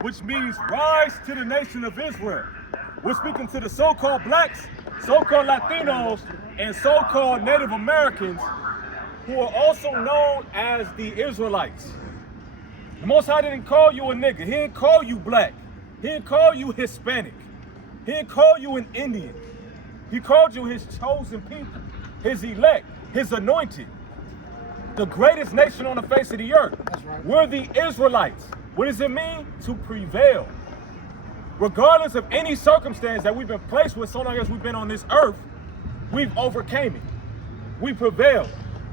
which means rise to the nation of Israel. We're speaking to the so-called blacks, so-called Latinos, and so-called Native Americans who are also known as the Israelites. The Most High didn't call you a nigga. He didn't call you black. He didn't call you Hispanic. He didn't call you an Indian. He called you his chosen people, his elect, his anointed. The greatest nation on the face of the earth. That's right. We're the Israelites. What does it mean? To prevail. Regardless of any circumstance that we've been placed with, so long as we've been on this earth, we've overcame it. We prevailed.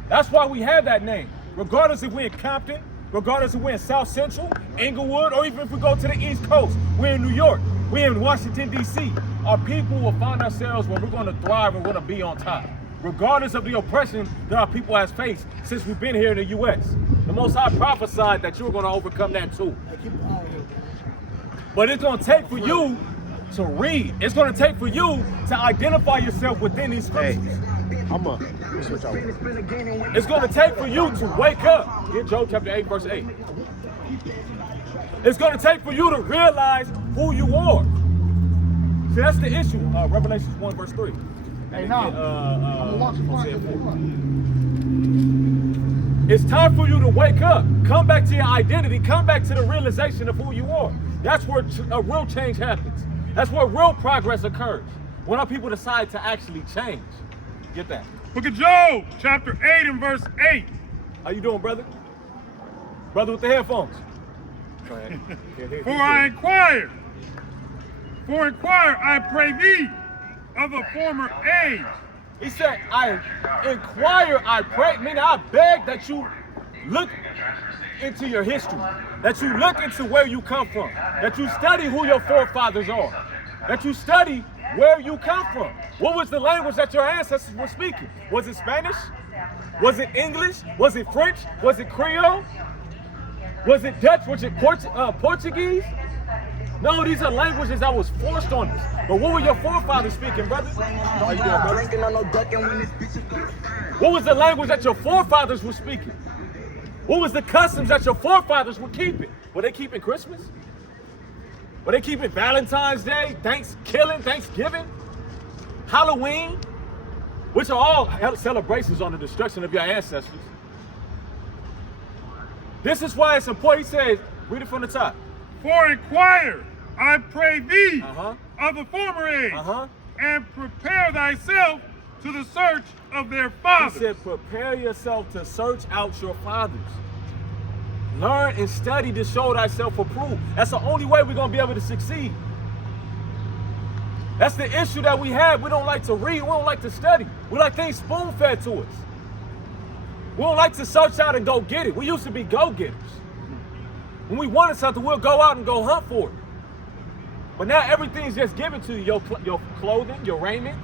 That's why we have that name. Regardless if we're in Compton, regardless if we're in South Central, Inglewood, or even if we go to the East Coast, we're in New York, we're in Washington, D.C. Our people will find ourselves where we're going to thrive and we're going to be on top. Regardless of the oppression that our people has faced since we've been here in the U.S. The Most High prophesied that you were going to overcome that too. But it's going to take for you to read. It's going to take for you to identify yourself within these scriptures. It's going to take for you to wake up. In Job chapter 8, verse 8. It's going to take for you to realize who you are. See, that's the issue. Revelations 1, verse 3. Hey, no. It's time for you to wake up. Come back to your identity. Come back to the realization of who you are. That's where a real change happens. That's where real progress occurs. When our people decide to actually change. Get that. Book of Job, chapter 8 and verse 8. How you doing, brother? Brother with the headphones. Go ahead. For inquire, I pray thee, of a former age. He said, I inquire, I pray, meaning I beg that you look into your history, that you look into where you come from, that you study who your forefathers are, that you study where you come from. What was the language that your ancestors were speaking? Was it Spanish? Was it English? Was it French? Was it Creole? Was it Dutch? Was it Portuguese? No, these are languages that was forced on us. But what were your forefathers speaking, brother? How you doing, brother? What was the language that your forefathers were speaking? What was the customs that your forefathers were keeping? Were they keeping Christmas? Were they keeping Valentine's Day, Thanksgiving, Halloween? Which are all celebrations on the destruction of your ancestors. This is why it's important. He says, read it from the top. For inquire, I pray thee, of the former age, and prepare thyself to the search of their fathers. He said, prepare yourself to search out your fathers. Learn and study to show thyself approved. That's the only way we're going to be able to succeed. That's the issue that we have. We don't like to read. We don't like to study. We like things spoon-fed to us. We don't like to search out and go get it. We used to be go-getters. When we wanted something, we'll go out and go hunt for it. But now everything's just given to you. Your clothing, your raiment,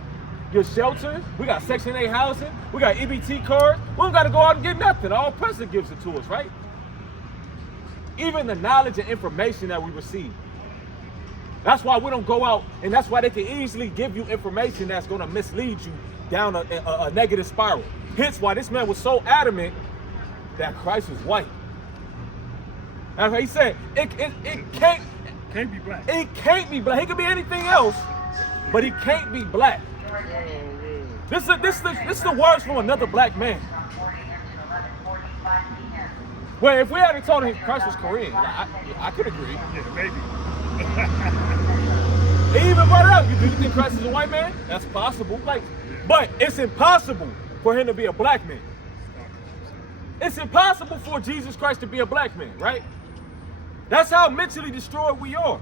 your shelter. We got Section 8 housing. We got EBT cards. We don't got to go out and get nothing. All president gives it to us, right? Even the knowledge and information that we receive. That's why we don't go out, and that's why they can easily give you information that's going to mislead you down a negative spiral. Hence why this man was so adamant that Christ was white. And he said, it can't be black. It can't be black. He could be anything else, but he can't be black. This is the words from another black man. Well, if we hadn't told him Christ was Korean, I could agree. Yeah, maybe. He even brought it up. Do you think Christ is a white man? That's possible. But it's impossible for him to be a black man. It's impossible for Jesus Christ to be a black man, right? That's how mentally destroyed we are.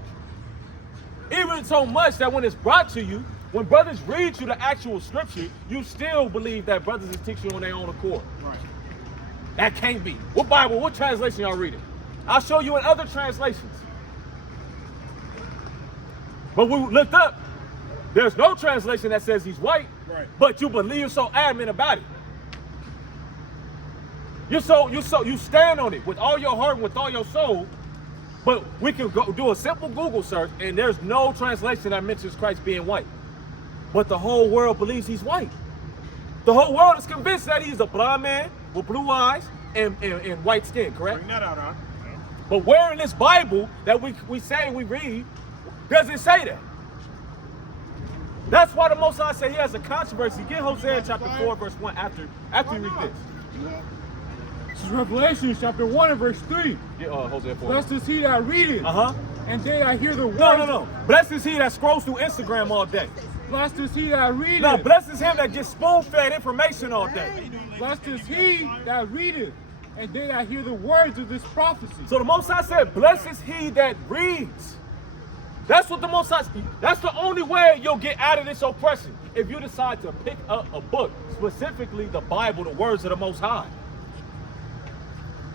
Even so much that when it's brought to you, when brothers read you the actual scripture, you still believe that brothers is teaching on their own accord. Right. That can't be. What Bible, what translation y'all reading? I'll show you in other translations. But when we looked up, there's no translation that says he's white, but you believe so adamant about it. You stand on it with all your heart and with all your soul. But we can go do a simple Google search, and there's no translation that mentions Christ being white. But the whole world believes he's white. The whole world is convinced that he's a blonde man with blue eyes and white skin, correct? Bring that out, huh? But where in this Bible that we say we read, does it say that? That's why the Most High said he has a controversy. Get Hosea chapter 4, verse 1 after you read this. This is Revelation chapter 1 and verse 3. Get Hosea 4. Blessed is he that readeth, and they that hear the word. No. Blessed is he that scrolls through Instagram all day. Blessed is he that readeth. No, blessed is him that gets spoon-fed information all day. Blessed is he that readeth, and they that hear the words of this prophecy. So the Most High said, blessed is he that reads. That's what the Most High, that's the only way you'll get out of this oppression. If you decide to pick up a book, specifically the Bible, the words of the Most High.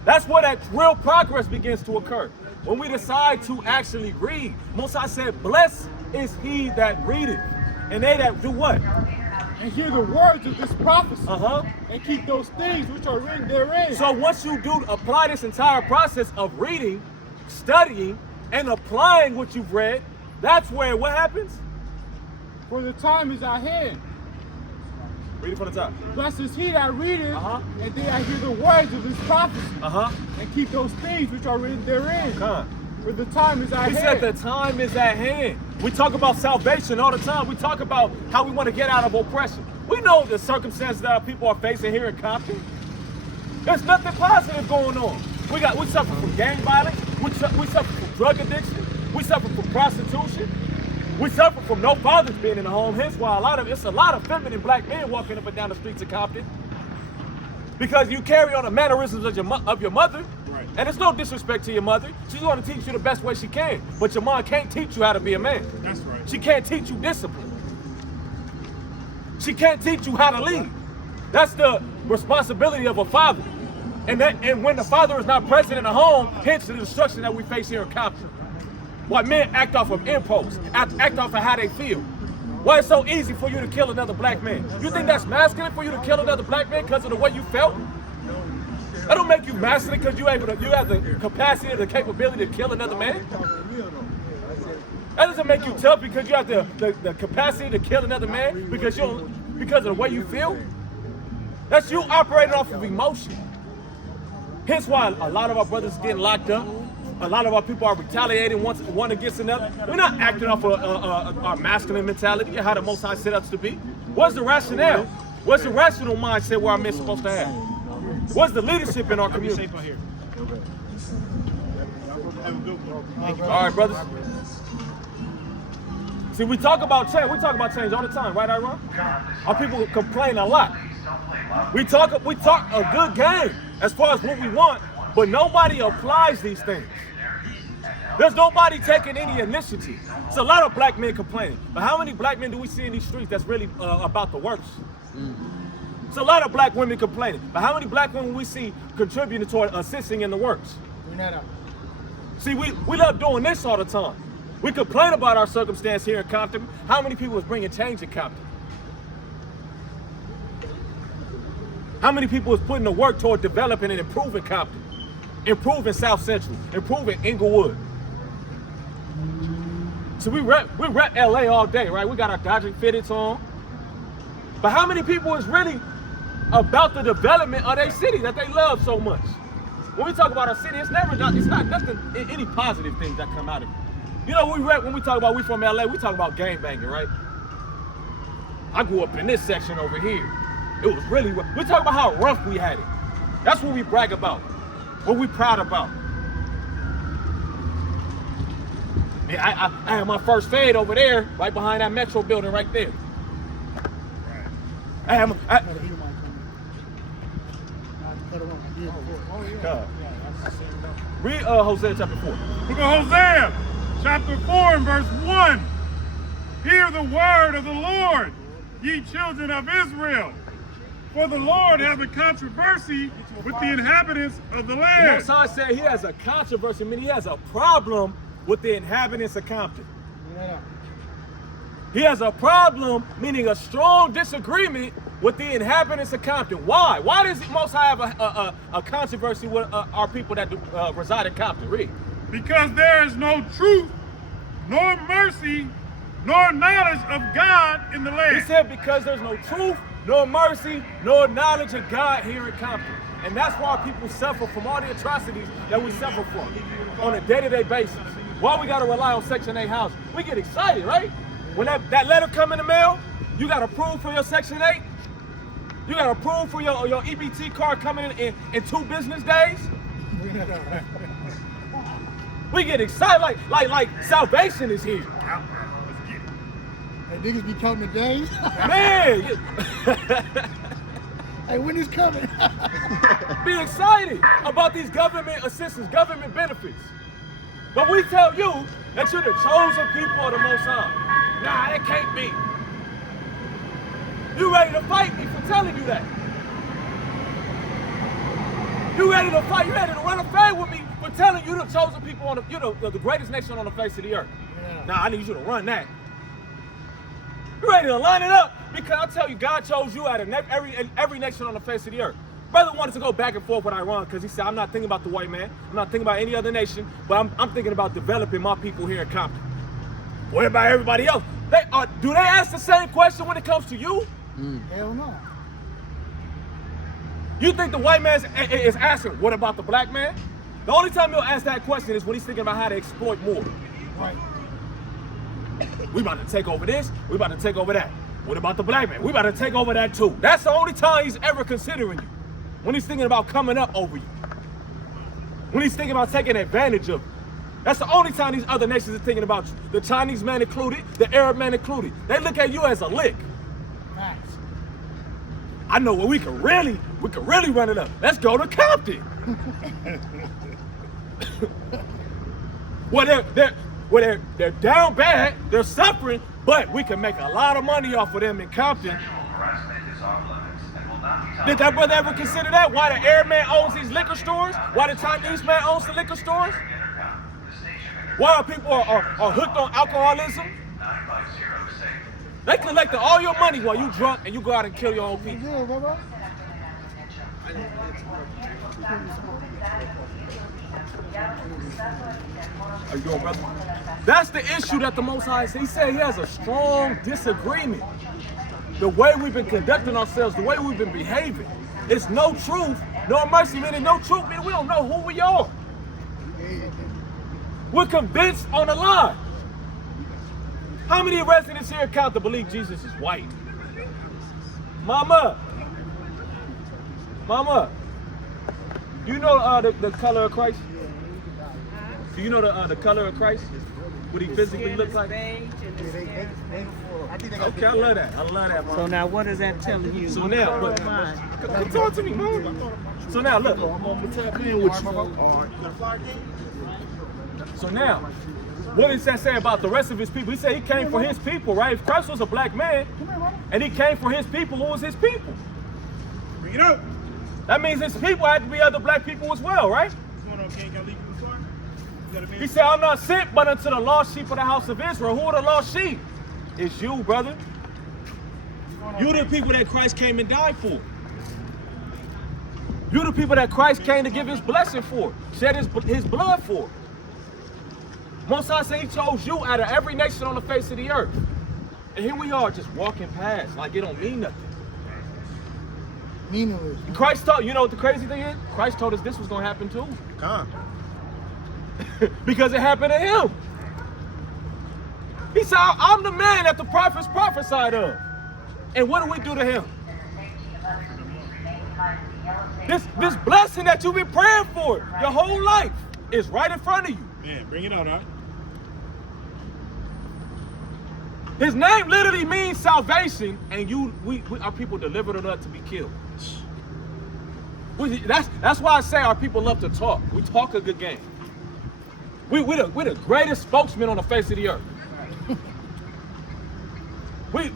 That's where that real progress begins to occur. When we decide to actually read. Most High said, blessed is he that readeth. And they that do what? And hear the words of this prophecy. And keep those things which are written therein. So once you do apply this entire process of reading, studying, and applying what you've read, that's where what happens? For the time is at hand. Read it from the top. Blessed is he that readeth, and they that hear the words of this prophecy, and keep those things which are written therein. For the time is at hand. He said the time is at hand. We talk about salvation all the time. We talk about how we want to get out of oppression. We know the circumstances that our people are facing here in Compton. There's nothing positive going on. We suffer from gang violence. We suffer from drug addiction. We suffer from prostitution. We suffer from no fathers being in the home. Hence why it's a lot of feminine black men walking up and down the streets of Compton. Because you carry on the mannerisms of your mother. Right. And it's no disrespect to your mother. She's going to teach you the best way she can. But your mom can't teach you how to be a man. That's right. She can't teach you discipline. She can't teach you how to lead. That's the responsibility of a father. And when the father is not present in the home, hence the destruction that we face here in Compton. Why men act off of impulse, act off of how they feel. Why it's so easy for you to kill another black man? You think that's masculine for you to kill another black man because of the way you felt? That don't make you masculine because you have the capacity or the capability to kill another man? That doesn't make you tough because you have the capacity to kill another man because of the way you feel? That's you operating off of emotion. Hence why a lot of our brothers are getting locked up. A lot of our people are retaliating one against another. We're not acting off of our masculine mentality and how the Most High set us to be. What's the rationale? What's the rational mindset where our men supposed to have? What's the leadership in our community? All right, brothers. See, we talk about change. We talk about change all the time, right, Iran? Our people complain a lot. We talk a good game as far as what we want, but nobody applies these things. There's nobody taking any initiative. It's a lot of black men complaining. But how many black men do we see in these streets that's really about the works? It's a lot of black women complaining. But how many black women we see contributing toward assisting in the works? See, we love doing this all the time. We complain about our circumstance here in Compton. How many people is bringing change in Compton? How many people is putting the work toward developing and improving Compton? Improving South Central, improving Inglewood. So we rep LA all day, right? We got our Dodger fitteds on. But how many people is really about the development of their city that they love so much? When we talk about our city, it's not nothing, any positive things that come out of it. You know, when we talk about we from LA, we talk about gangbanging, right? I grew up in this section over here. It was really rough. We talk about how rough we had it. That's what we brag about. What we proud about. And I had my first fade over there, right behind that Metro building right there. Read Hosea chapter 4. Book of Hosea, chapter 4 and verse 1. Hear the word of the Lord, ye children of Israel. For the Lord hath a controversy with the inhabitants of the land. The Most High said he has a controversy, meaning he has a problem with the inhabitants of Compton. He has a problem, meaning a strong disagreement with the inhabitants of Compton. Why? Why does the Most High have a controversy with our people that reside in Compton? Read. Because there is no truth, nor mercy, nor knowledge of God in the land. He said because there's no truth, nor mercy, nor knowledge of God here in Compton. And that's why our people suffer from all the atrocities that we suffer from. on a day-to-day basis. Why we gotta rely on Section 8 housing? We get excited, right? When that letter come in the mail, you got approved for your Section 8. You got approved for your EBT card coming in 2 business days. We get excited like salvation is here. Hey, niggas be counting the days. Man, Hey, when is coming? be excited about these government assistance, government benefits. But we tell you that you're the chosen people of the Most High. Nah, that can't be. You ready to fight me for telling you that? You ready to fight? You ready to run a fade with me for telling you the chosen people on the greatest nation on the face of the earth? Yeah. Nah, I need you to run that. You ready to line it up? Because I tell you, God chose you out of every nation on the face of the earth. Brother wanted to go back and forth with Iran because he said, I'm not thinking about the white man. I'm not thinking about any other nation, but I'm thinking about developing my people here in Compton. What about everybody else? Do they ask the same question when it comes to you? Hell no. You think the white man is asking, what about the black man? The only time he'll ask that question is when he's thinking about how to exploit more. Right. We about to take over this, we about to take over that. What about the black man? We about to take over that too. That's the only time he's ever considering you. When he's thinking about coming up over you. When he's thinking about taking advantage of you. That's the only time these other nations are thinking about you. The Chinese man included, the Arab man included. They look at you as a lick. Facts. I know where we can really run it up. Let's go to Compton. Well, they're down bad, they're suffering, but we can make a lot of money off of them in Compton. Did that brother ever consider that? Why the Arab man owns these liquor stores? Why the Chinese man owns the liquor stores? Why people are hooked on alcoholism? They collecting all your money while you drunk and you go out and kill your own people. Yeah, brother. How you doing, brother? That's the issue that the Most High said. He said he has a strong disagreement. The way we've been conducting ourselves, the way we've been behaving. It's no truth, no mercy, meaning no truth, meaning we don't know who we are. We're convinced on a lie. How many residents here count to believe Jesus is white? Mama, do you know the color of Christ? Do you know the color of Christ? What he physically looks like? Okay, I love that. Mom. So now what is that telling you? So now, look, come talk to me, Mom. So now, look. I'm gonna tap in with you. So now, what does that say about the rest of his people? He said he came for his people, right? If Christ was a black man, and he came for his people, who was his people? Bring it up. That means his people had to be other black people as well, right? What's going on, King? Got leave in the car? You got a man? He said, I'm not sent but unto the lost sheep of the house of Israel. Who are the lost sheep? It's you, brother. You the people that Christ came and died for. You the people that Christ came to give his blessing for, shed his blood for. Most High said he chose you out of every nation on the face of the earth. And here we are just walking past like it don't mean nothing. Meaningless. Christ told, you know what the crazy thing is? Christ told us this was going to happen too. Come. Because it happened to him. He said, I'm the man that the prophets prophesied of. And what do we do to him? This blessing that you've been praying for your whole life is right in front of you. Man, bring it out, huh? His name literally means salvation, and our people delivered it up to be killed. That's why I say our people love to talk. We talk a good game. We're the greatest spokesmen on the face of the earth. We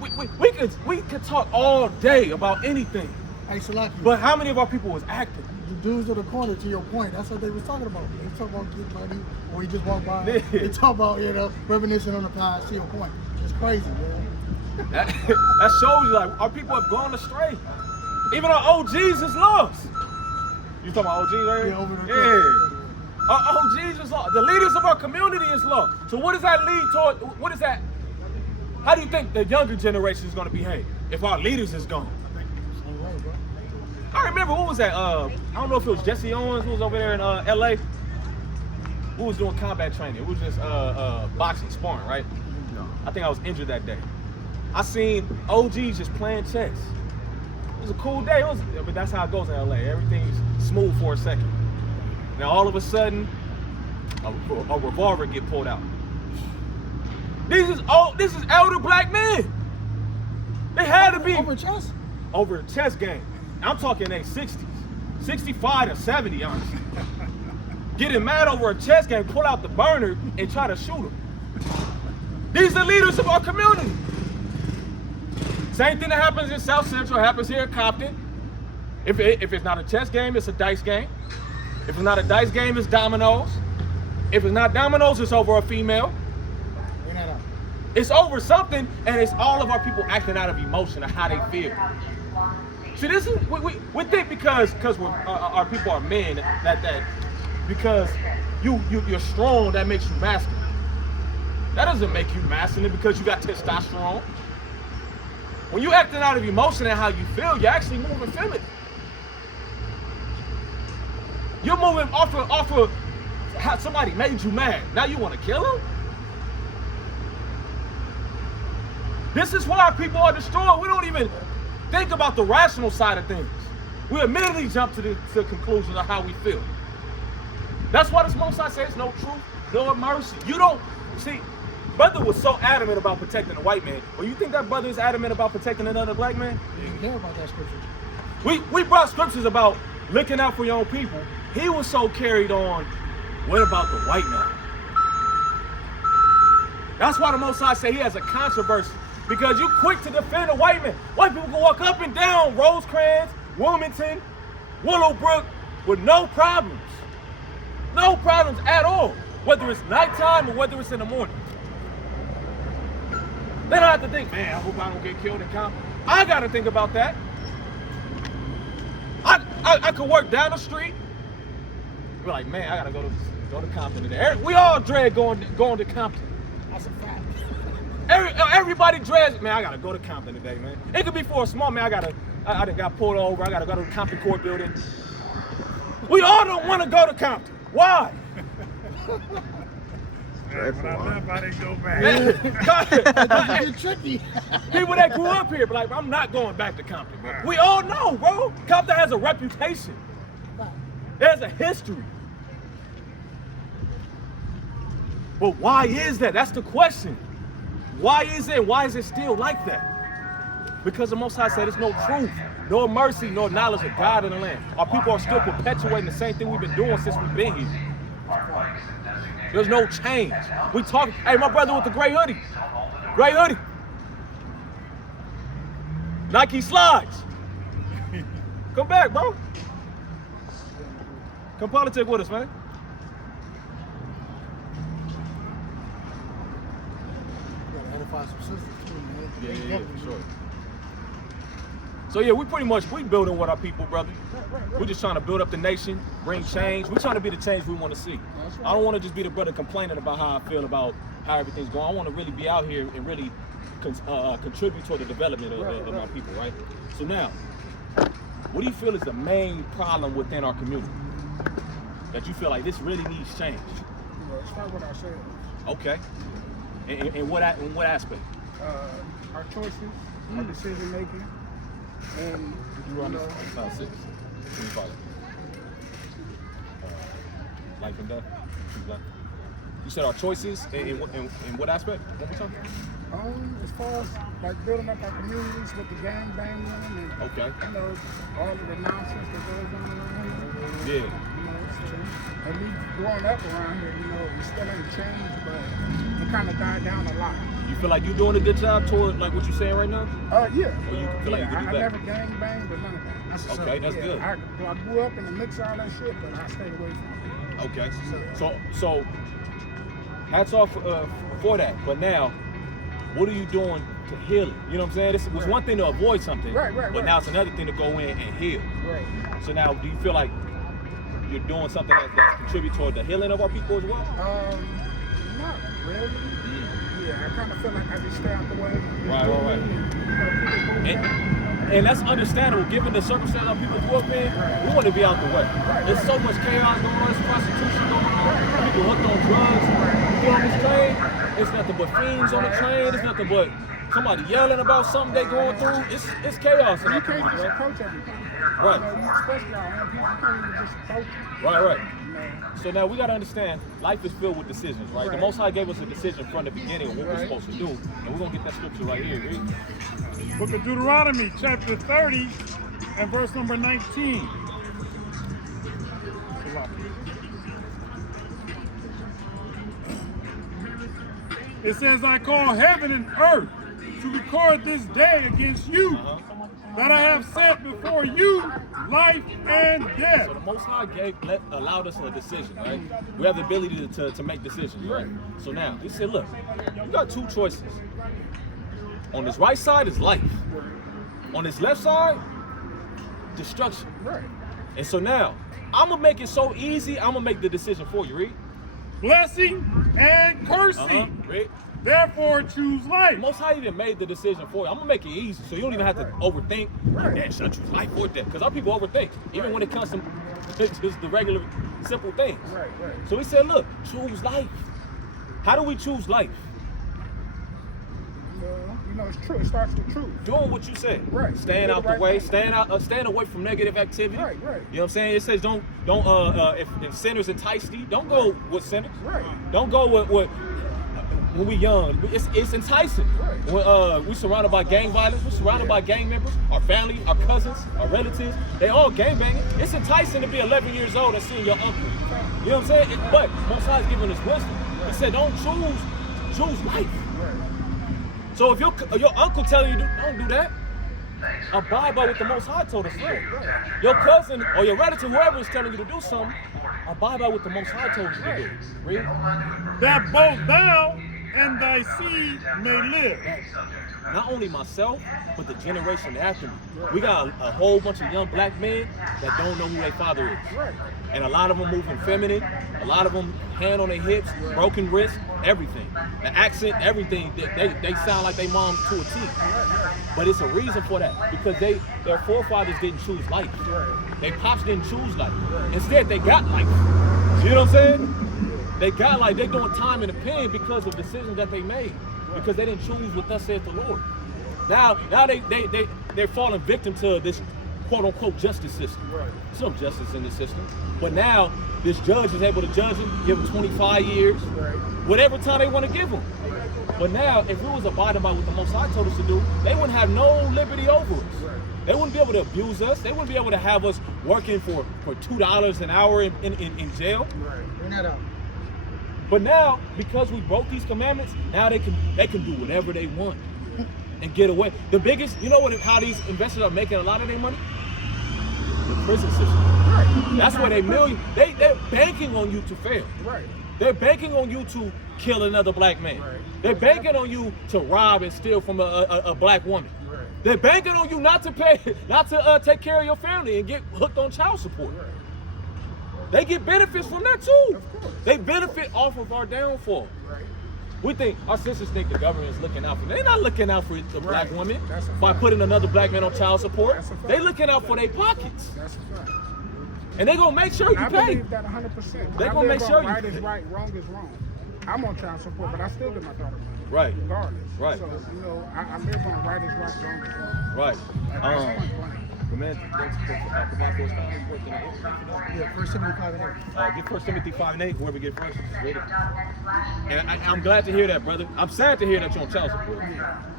could talk all day about anything. Hey, Salaki. But how many of our people was active? The dudes of the corner, to your point, that's what they was talking about. They talk about getting money, or we just walk by. They talk about, reminiscing on the past, to your point. It's crazy, man. That shows you, like, our people have gone astray. Even our OGs is lost. You talking about OGs right here? Yeah, over there. Yeah. Our OGs is lost. The leaders of our community is lost. So what does that lead toward? What is that? How do you think the younger generation is going to behave if our leaders is gone? Same way, bro. I remember, what was that? I don't know if it was Jesse Owens who was over there in LA. we was doing combat training. We was just boxing, sparring, right? I think I was injured that day. I seen OGs just playing chess. It was a cool day. But that's how it goes in LA. Everything's smooth for a second. Now all of a sudden, a revolver get pulled out. This is elder black men. They had to be over chess. Over a chess game. I'm talking in their 60s, 65 to 70, honestly. Getting mad over a chess game, pull out the burner and try to shoot them. These are leaders of our community. Same thing that happens in South Central happens here in Compton. If it's not a chess game, it's a dice game. If it's not a dice game, it's dominoes. If it's not dominoes, it's over a female. It's over something, and it's all of our people acting out of emotion of how they feel. See, this is we think because our people are men that because you're strong that makes you masculine. That doesn't make you masculine because you got testosterone. When you acting out of emotion and how you feel, you're actually moving feminine. You're moving off of how somebody made you mad. Now you want to kill him? This is why people are destroyed. We don't even think about the rational side of things. We immediately jump to the conclusions of how we feel. That's why this Most High says no truth, no mercy. You don't see. Brother was so adamant about protecting the white man. Well, you think that brother is adamant about protecting another black man? You didn't care about that scripture. We brought scriptures about looking out for your own people. He was so carried on. What about the white man? That's why the Most High say he has a controversy. Because you quick to defend a white man. White people can walk up and down Rosecrans, Wilmington, Willowbrook with no problems. No problems at all. Whether it's nighttime or whether it's in the morning. They don't have to think, man, I hope I don't get killed in Compton. I got to think about that. I could work down the street. We're like, man, I got to go to Compton today. We all dread going to Compton. That's a fact. Everybody dreads, man, I gotta go to Compton today, man. It could be for a small man, I done got pulled over, I gotta go to the Compton Court building. We all don't wanna go to Compton. Why? When I left, I didn't go back. It's tricky. People that grew up here, but like, I'm not going back to Compton, bro. We all know, bro. Compton has a reputation. It has a history. But why is that? That's the question. Why is it? Why is it still like that? Because the Most High said there's no truth, no mercy, no knowledge of God in the land. Our people are still perpetuating the same thing we've been doing since we've been here. There's no change. We talk, hey, my brother with the gray hoodie. Gray hoodie. Nike slides. Come back, bro. Come politic with us, man. Some sisters too, man. Yeah, for sure. So yeah, we building with our people, brother. We're just trying to build up the nation, bring change. We're trying to be the change we want to see. Right. I don't want to just be the brother complaining about how I feel about how everything's going. I want to really be out here and really contribute toward the development of my people, right? So now, what do you feel is the main problem within our community that you feel like this really needs change? Let's start with ourselves. Okay. In what aspect? Our choices, our decision making, and you run this 6. What do you call it? Life and death. You said our choices in what aspect? One more time. As far as like building up our communities with the gang banging and okay, all of the nonsense that goes on around yeah. here. And me growing up around here, we still ain't changed, but it kind of died down a lot. You feel like you're doing a good job toward like what you're saying right now? Yeah. Or you feel like you could do I better? never gang banged, but none of that. That's that's good. I grew up in the mix of all that shit, but I stayed away from it. Okay. So hats off for that. But now, what are you doing to heal it? You know what I'm saying? This was one thing to avoid something, but now it's another thing to go in and heal. Right. So now, do you feel like you're doing something that contributes toward the healing of our people as well? Not really. Yeah, I kind of feel like I just stay out the way. Right. And that's understandable given the circumstances our people grew up in. We want to be out the way. There's so much chaos going on, there's prostitution going on, people hooked on drugs. You get on this train, it's nothing but fiends on the train, it's nothing but somebody yelling about something they going through. It's chaos. You can't just approach everything. Right. Especially our own people, you can't even just approach it. Right. So now we got to understand, life is filled with decisions, right? The Most High gave us a decision from the beginning of what we're supposed to do, and we're going to get that scripture right here. Read. Book of Deuteronomy, chapter 30, and verse number 19. It says, I call heaven and earth to record this day against you, that I have set before you life and death. So the Most High allowed us a decision, right? We have the ability to make decisions, right? So now, he said, look, you got two choices. On this right side is life. On this left side, destruction. Right. And so now, I'm going to make it so easy, I'm going to make the decision for you, read. Blessing and cursing. Read. Therefore, choose life. The Most High even made the decision for you. I'm gonna make it easy, so you don't even have to overthink. Like, damn, should I choose life or death? Because our people overthink, even when it comes to just the regular, simple things. Right. So he said, look, choose life. How do we choose life? You know, it's true. It starts with truth. Doing what you said. Right. Staying out the way. Staying away from negative activity. Right. You know what I'm saying? It says if sinners entice thee, don't go with sinners. Right. Don't go with when we young. It's enticing. Right. When we surrounded by gang violence, we're surrounded by gang members, our family, our cousins, our relatives. They all gang banging. It's enticing to be 11 years old and seeing your uncle. You know what I'm saying? But Most High is giving us wisdom. He said, don't choose life. So if your uncle telling you don't do that, abide by what the Most High told us to do. Your cousin or your relative, whoever is telling you to do something, abide by what the Most High told you to do. Read. That both thou and thy seed may live. Not only myself, but the generation after me. We got a whole bunch of young black men that don't know who their father is. And a lot of them moving feminine, a lot of them hand on their hips, broken wrists, everything. The accent, everything, they sound like they moms to a T. But it's a reason for that, because their forefathers didn't choose life. Their pops didn't choose life. Instead, they got life. You know what I'm saying? They got life. They doing time in the pen because of decisions that they made. Because they didn't choose what thus saith the Lord. Now they're falling victim to this quote unquote justice system. Some justice in the system. But now this judge is able to judge them, give them 25 years, whatever time they want to give them. But now, if we was abiding by what the Most High told us to do, they wouldn't have no liberty over us. They wouldn't be able to abuse us. They wouldn't be able to have us working for $2 an hour in jail. Bring that up. But now, because we broke these commandments, now they can do whatever they want and get away. The biggest, how these investors are making a lot of their money? The prison system. That's where they're banking on you to fail. They're banking on you to kill another black man. They're banking on you to rob and steal from a black woman. They're banking on you not to take care of your family and get hooked on child support. They get benefits from that too. They benefit off of our downfall. We think, our sisters think the government is looking out for them. They're not looking out for the black woman by putting another black man on child support. They're looking out for their pockets. That's a fact. And they're going to make sure you I pay. believe that 100%. They're going to make sure you right pay. is right, wrong is wrong. I'm on child support, but I still get my daughter money. Right. Regardless. Right. So, I live on right is right, wrong is wrong. Right. That's point blank. Yeah, 1 Timothy 5:8. Get 1 Timothy 5:8, whoever get first, read it. And I'm glad to hear that, brother. I'm sad to hear that you're on child support.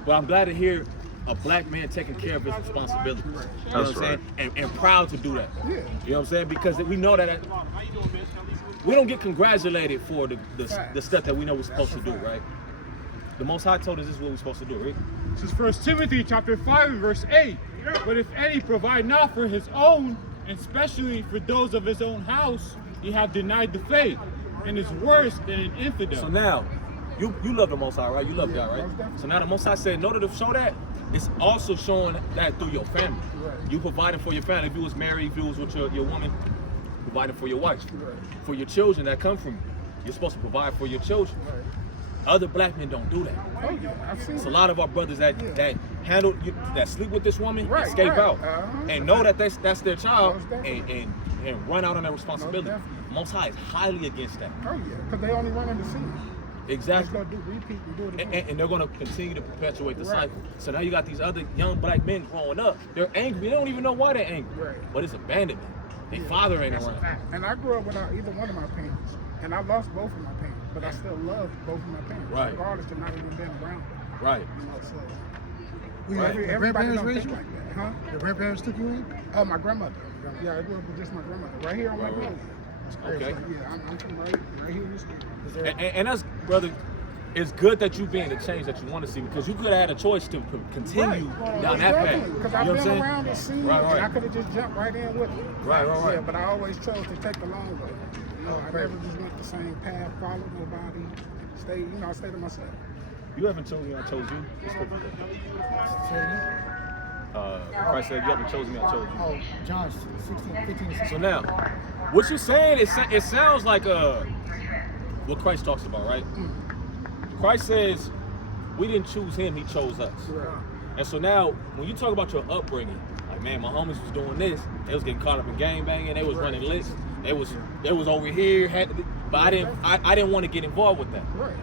But I'm glad to hear a black man taking care of his responsibilities. You know what I'm saying? And proud to do that. Yeah. You know what I'm saying? Because we know that we don't get congratulated for the stuff that we know we're supposed to do, right? The Most High told us this is what we're supposed to do, right? This is 1 Timothy chapter 5 verse 8. But if any provide not for his own, and especially for those of his own house, he have denied the faith, and is worse than an infidel. So now, you love the Most High, right? You love God, right? So now the Most High said, in order to show that, it's also showing that through your family. You providing for your family. If you was married, if you was with your woman, providing for your wife. For your children that come from you. You're supposed to provide for your children. Other black men don't do that. Oh yeah, I've seen It's a it. lot of our brothers that handle that sleep with this woman, Right, escape right. out, Uh-huh. and know that that's their child, Most definitely. and run out on their responsibility. Most definitely. Most High is highly against that. Oh yeah, because they only run into sin. Just Exactly. gonna do repeat and do it And, again. and they're going to continue to perpetuate the Right. cycle. So now you got these other young black men growing up. They're angry. They don't even know why they're angry. Right. But it's abandonment. Their Yeah, father ain't that's a around. fact. And I grew up without either one of my parents, and I lost both of my parents, but I still love both of my parents, Right. regardless of not even being around. Right. You know, so Right. everybody Grandparents don't raised think you? like that, huh? Your grandparents took you in? Oh, my grandmother. Yeah, I grew up with just my grandmother, right here on my Right, right. block. Okay. So, yeah, I'm from right here in this street. And that's, brother, it's good that you being the change that you want to see, because you could have had a choice to continue down that path. You Because know I've what I'm been saying? around and seen Right, it, and I right. could have just jumped right in with it. Right. Yeah, but I always chose to take the long way. You know, I never just went the same path, followed nobody, I stayed to myself. You haven't chosen me, I chose you. It's good. Say it again? Christ said, you haven't chosen me, I chose you. Oh, John 16, 15, 16. So now, what you're saying, it sounds like what Christ talks about, right? Christ says, we didn't choose him, he chose us. Right. And so now, when you talk about your upbringing, like, man, my homies was doing this, they was getting caught up in gang banging, they was running licks, they was over here, but I didn't want to get involved with that. Right.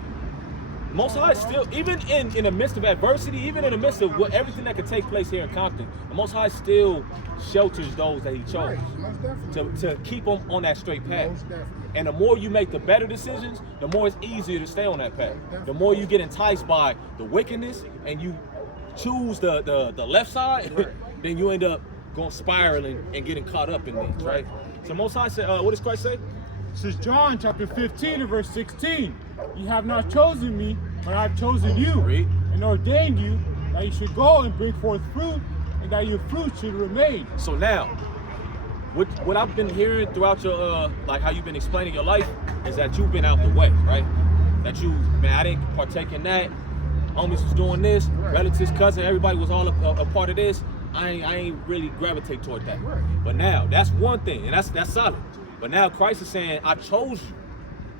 Most High still, even in the midst of adversity, even in the midst of everything that could take place here in Compton, the Most High still shelters those that he chose Right. Most definitely. to keep them on that straight path. Most definitely. And the more you make the better decisions, the more it's easier to stay on that path. The more you get enticed by the wickedness and you choose the left side, then you end up going spiraling and getting caught up in things, right? So Most High said, what does Christ say? This is John chapter 15 and verse 16. You have not chosen me, but I have chosen you Read. and ordained you that you should go and bring forth fruit, and that your fruit should remain. So now, what I've been hearing throughout your like how you've been explaining your life is that you've been out the way, right? That I didn't partake in that. Homies was doing this, relatives, cousin, everybody was all a part of this. I ain't really gravitate toward that. Right. But now that's one thing, and that's solid. But now Christ is saying, I chose you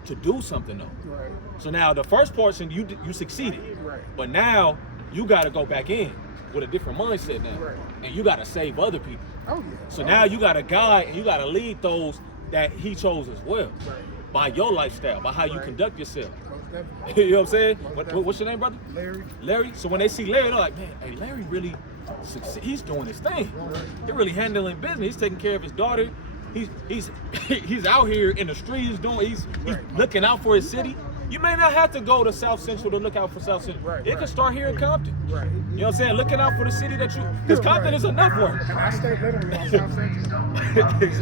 to do something though. Right. So now the first portion you succeeded, Right. but now you got to go back in with a different mindset now, Right. and you got to save other people. Oh yeah. So now you got to guide and you got to lead those that he chose as well, by your lifestyle, by how you conduct yourself. Most definitely. You know what I'm saying? definitely. What's your name, brother? Larry. Larry. So when they see Larry, they're like, man, hey, Larry really he's doing his thing. He's really handling business. He's taking care of his daughter. He's out here in the streets doing. He's looking out for his city. You may not have to go to South Central to look out for South Central. It can start here in Compton. Right. You know what I'm saying? Looking out for the city that because Compton is enough work. And I stayed literally on South Central.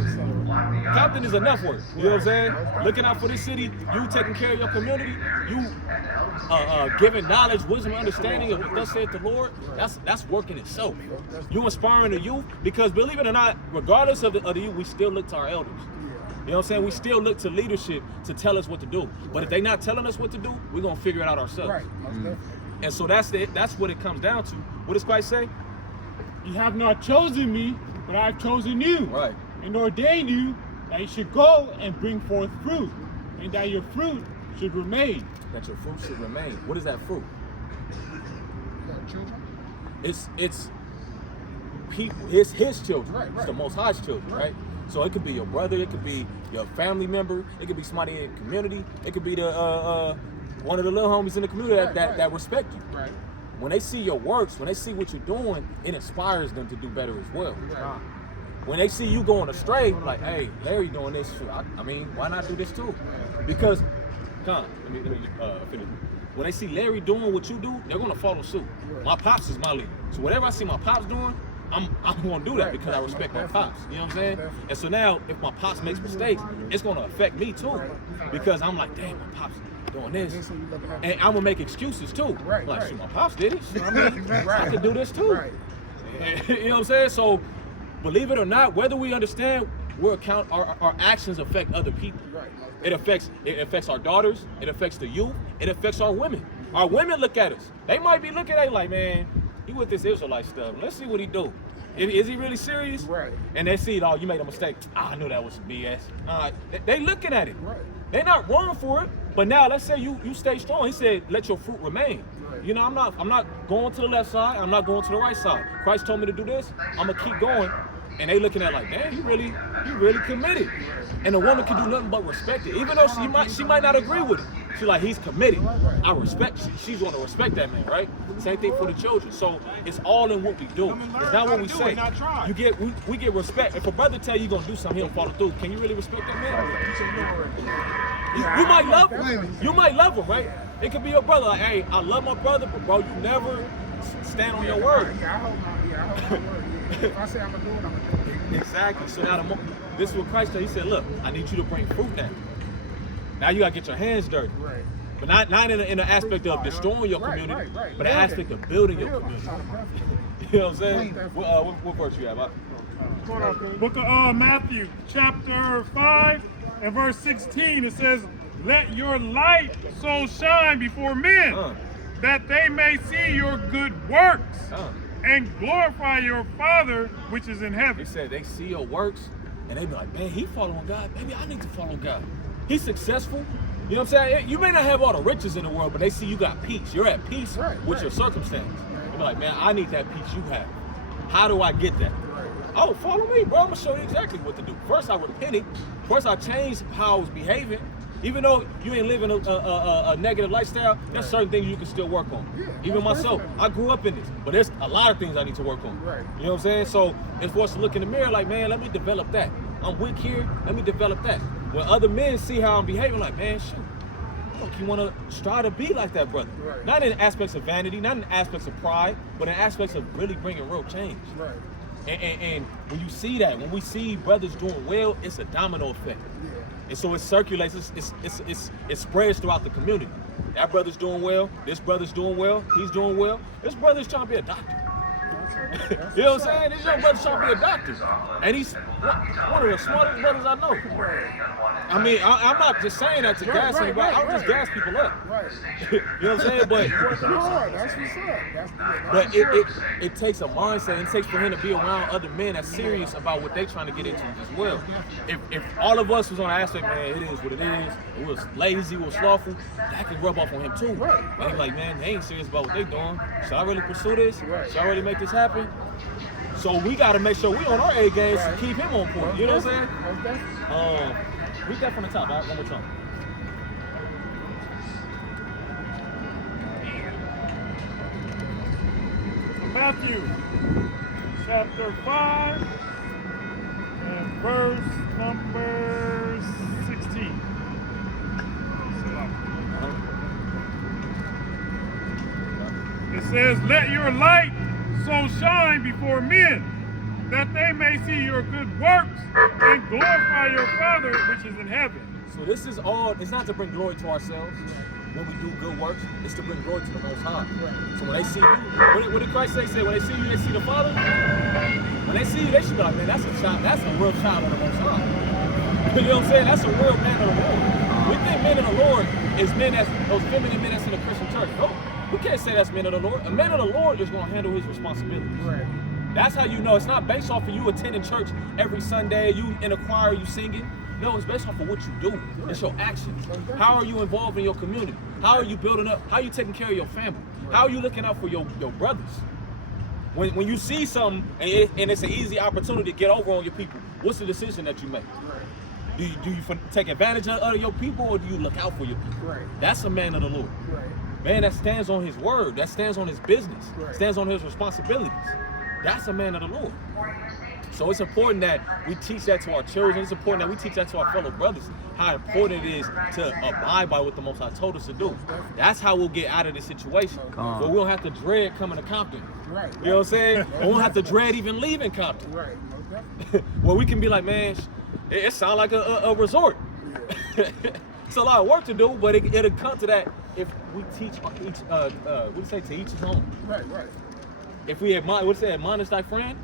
Compton is enough work. You know what I'm saying? Looking out for this city, you taking care of your community, you giving knowledge, wisdom, understanding of what thus said the Lord. That's work in itself. You inspiring the youth, because believe it or not, regardless of the youth, we still look to our elders. You know what I'm saying? We still look to leadership to tell us what to do. But if they're not telling us what to do, we're gonna figure it out ourselves. Right. Most definitely. And so that's what it comes down to. What does Christ say? You have not chosen me, but I have chosen you. Right. And ordained you that you should go and bring forth fruit, and that your fruit should remain. That your fruit should remain. What is that fruit? You got children? It's people, his children. Right, It's right. the Most High's children, right? So it could be your brother, it could be your family member, it could be somebody in the community, it could be the one of the little homies in the community that respect you. Right. When they see your works, when they see what you're doing, it inspires them to do better as well. Right. When they see you going astray, like, hey, Larry doing this, I mean, why not do this too? Because, let me finish. When they see Larry doing what you do, they're gonna follow suit. My pops is my leader, so whatever I see my pops doing, I'm gonna do that because I respect my pops. You know what I'm saying? And so now, if my pops makes mistakes, it's gonna affect me too, because I'm like, damn, my pops doing this, and I'm gonna make excuses too. Right, Like, right. shoot, my pops did it. I mean, I can do this too. Right. You know what I'm saying? So, believe it or not, whether we understand, our actions affect other people. Right. It affects our daughters. It affects the youth. It affects our women. Our women look at us. They might be looking at it like, man, he with this Israelite stuff. Let's see what he do. Is he really serious? Right. And they see it all. You made a mistake. I knew that was some BS. They looking at it. Right. They're not wrong for it. But now let's say you stay strong. He said, let your fruit remain. You know, I'm not going to the left side, I'm not going to the right side. Christ told me to do this, I'm gonna keep going. And they looking at like, damn, he really committed. And a woman can do nothing but respect it. Even though she might not agree with it. She's like, he's committed. I respect, she's gonna respect that man, right? Same thing for the children. So it's all in what we do. It's not what we say. We get respect. If a brother tell you gonna do something, he don't follow through. Can you really respect that man? You might love him. You might love him, right? It could be your brother. Like, hey, I love my brother, but bro, you never stand on your word. I hold my word. If I say I'm gonna do it, I'm gonna do it. Exactly. So now this is what Christ said. He said, look, I need you to bring fruit now. Now you gotta get your hands dirty. Right. But not in the aspect of destroying your community, but the aspect of building your community. You know what I'm saying? What verse you have? Book of Matthew, chapter 5 and verse 16. It says, let your light so shine before men that they may see your good works and glorify your Father which is in heaven. He said they see your works and they be like, man, he following God. Maybe I need to follow God. He's successful. You know what I'm saying? You may not have all the riches in the world, but they see you got peace. You're at peace with your circumstance. They be like, man, I need that peace you have. How do I get that? Oh, follow me, bro. I'm gonna show you exactly what to do. First, I repented. First, I changed how I was behaving. Even though you ain't living a negative lifestyle, there's certain things you can still work on. Even myself, I grew up in this, but there's a lot of things I need to work on. You know what I'm saying? So it's for us to look in the mirror like, man, let me develop that. I'm weak here, let me develop that. When other men see how I'm behaving, like, man, shoot, look, you want to strive to be like that, brother. Not in aspects of vanity, not in aspects of pride, but in aspects of really bringing real change. And when you see that, when we see brothers doing well, it's a domino effect. And so it circulates, it spreads throughout the community. That brother's doing well, this brother's doing well, he's doing well. This brother's trying to be a doctor. You know what I'm saying? This young brother's trying to be a doctor. And he's one of the smartest brothers I know. I mean, I'm not just saying that to gas anybody, I'll just gas people up. You know what I'm saying? But it takes a mindset, it takes for him to be around other men that's serious about what they're trying to get into as well. If all of us was on the aspect, man, it is what it is, it was lazy, it was slothful, that could rub off on him too. And he's like, man, they ain't serious about what they doing. Should I really pursue this? Should I really make this happen? So we got to make sure we on our A games to keep him on point. You know what I'm saying? Read that from the top, one more time. Matthew, chapter 5 and verse number 16. It says, let your light so shine before men that they may see your good works and glorify your Father which is in heaven. So this is all, it's not to bring glory to ourselves when we do good works, it's to bring glory to the Most High. So when they see you, what did Christ say? When they see you, they see the Father? When they see you, they should be like, man, that's a child, that's a real child of the Most High. You know what I'm saying? That's a real man of the Lord. We think men of the Lord is men that's, those feminine men that's in the Christian church. No, we can't say that's men of the Lord. A man of the Lord is going to handle his responsibilities. That's how you know. It's not based off of you attending church every Sunday, you in a choir, you singing. No, it's based off of what you do. It's your actions. How are you involved in your community? How are you building up? How are you taking care of your family? How are you looking out for your brothers? When you see something and it's an easy opportunity to get over on your people, what's the decision that you make? Do you take advantage of your people, or do you look out for your people? That's a man of the Lord. Man that stands on his word, that stands on his business, stands on his responsibilities. That's a man of the Lord. So it's important that we teach that to our children. It's important that we teach that to our fellow brothers, how important it is to abide by what the Most High told us to do. That's how we'll get out of this situation. But we don't have to dread coming to Compton. You know what I'm saying? We don't have to dread even leaving Compton. Well, we can be like, man, it sounds like a resort. It's a lot of work to do, but it'll come to that if we teach each, what do you say, to each his own. If we admonish thy friend,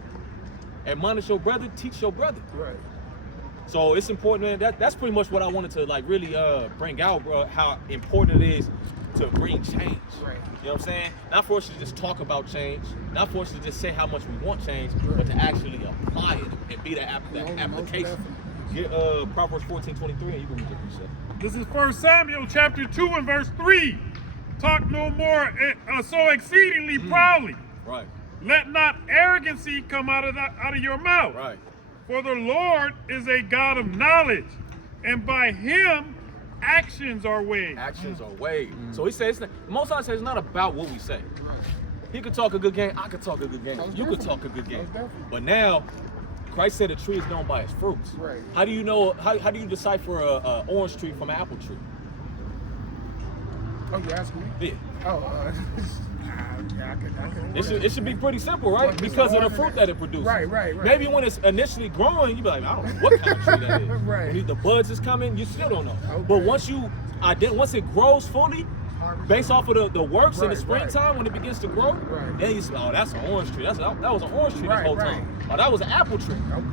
admonish your brother, teach your brother. So it's important, man. That's pretty much what I wanted to like really bring out, bro. How important it is to bring change. You know what I'm saying? Not for us to just talk about change, not for us to just say how much we want change, but to actually apply it and be the application. Get Proverbs 14:23, and you can read the precept. This is 1 Samuel chapter 2 and verse 3. Talk no more so exceedingly proudly. Right. Let not arrogancy come out of your mouth. Right. For the Lord is a God of knowledge, and by him actions are weighed. Actions are weighed. So he says, most times it's not about what we say. He could talk a good game, I could talk a good game, you could talk a good game. But now, Christ said a tree is known by its fruits. Right. How do you know, how do you decipher an orange tree from an apple tree? Oh, you asking me? Yeah. Oh, yeah, I could. It should be pretty simple, right? Well, Because of the just fruit that it produces. Right. Maybe when it's initially growing, you be like, I don't know what kind of tree that is. Right. When the buds is coming, you still don't know. Okay. But once it grows fully, based off of the works in the Right, springtime when it begins to grow, Right. then you say, oh, that's an orange tree. That was an orange tree Right, this whole right. time. Oh, that was an apple tree. Okay.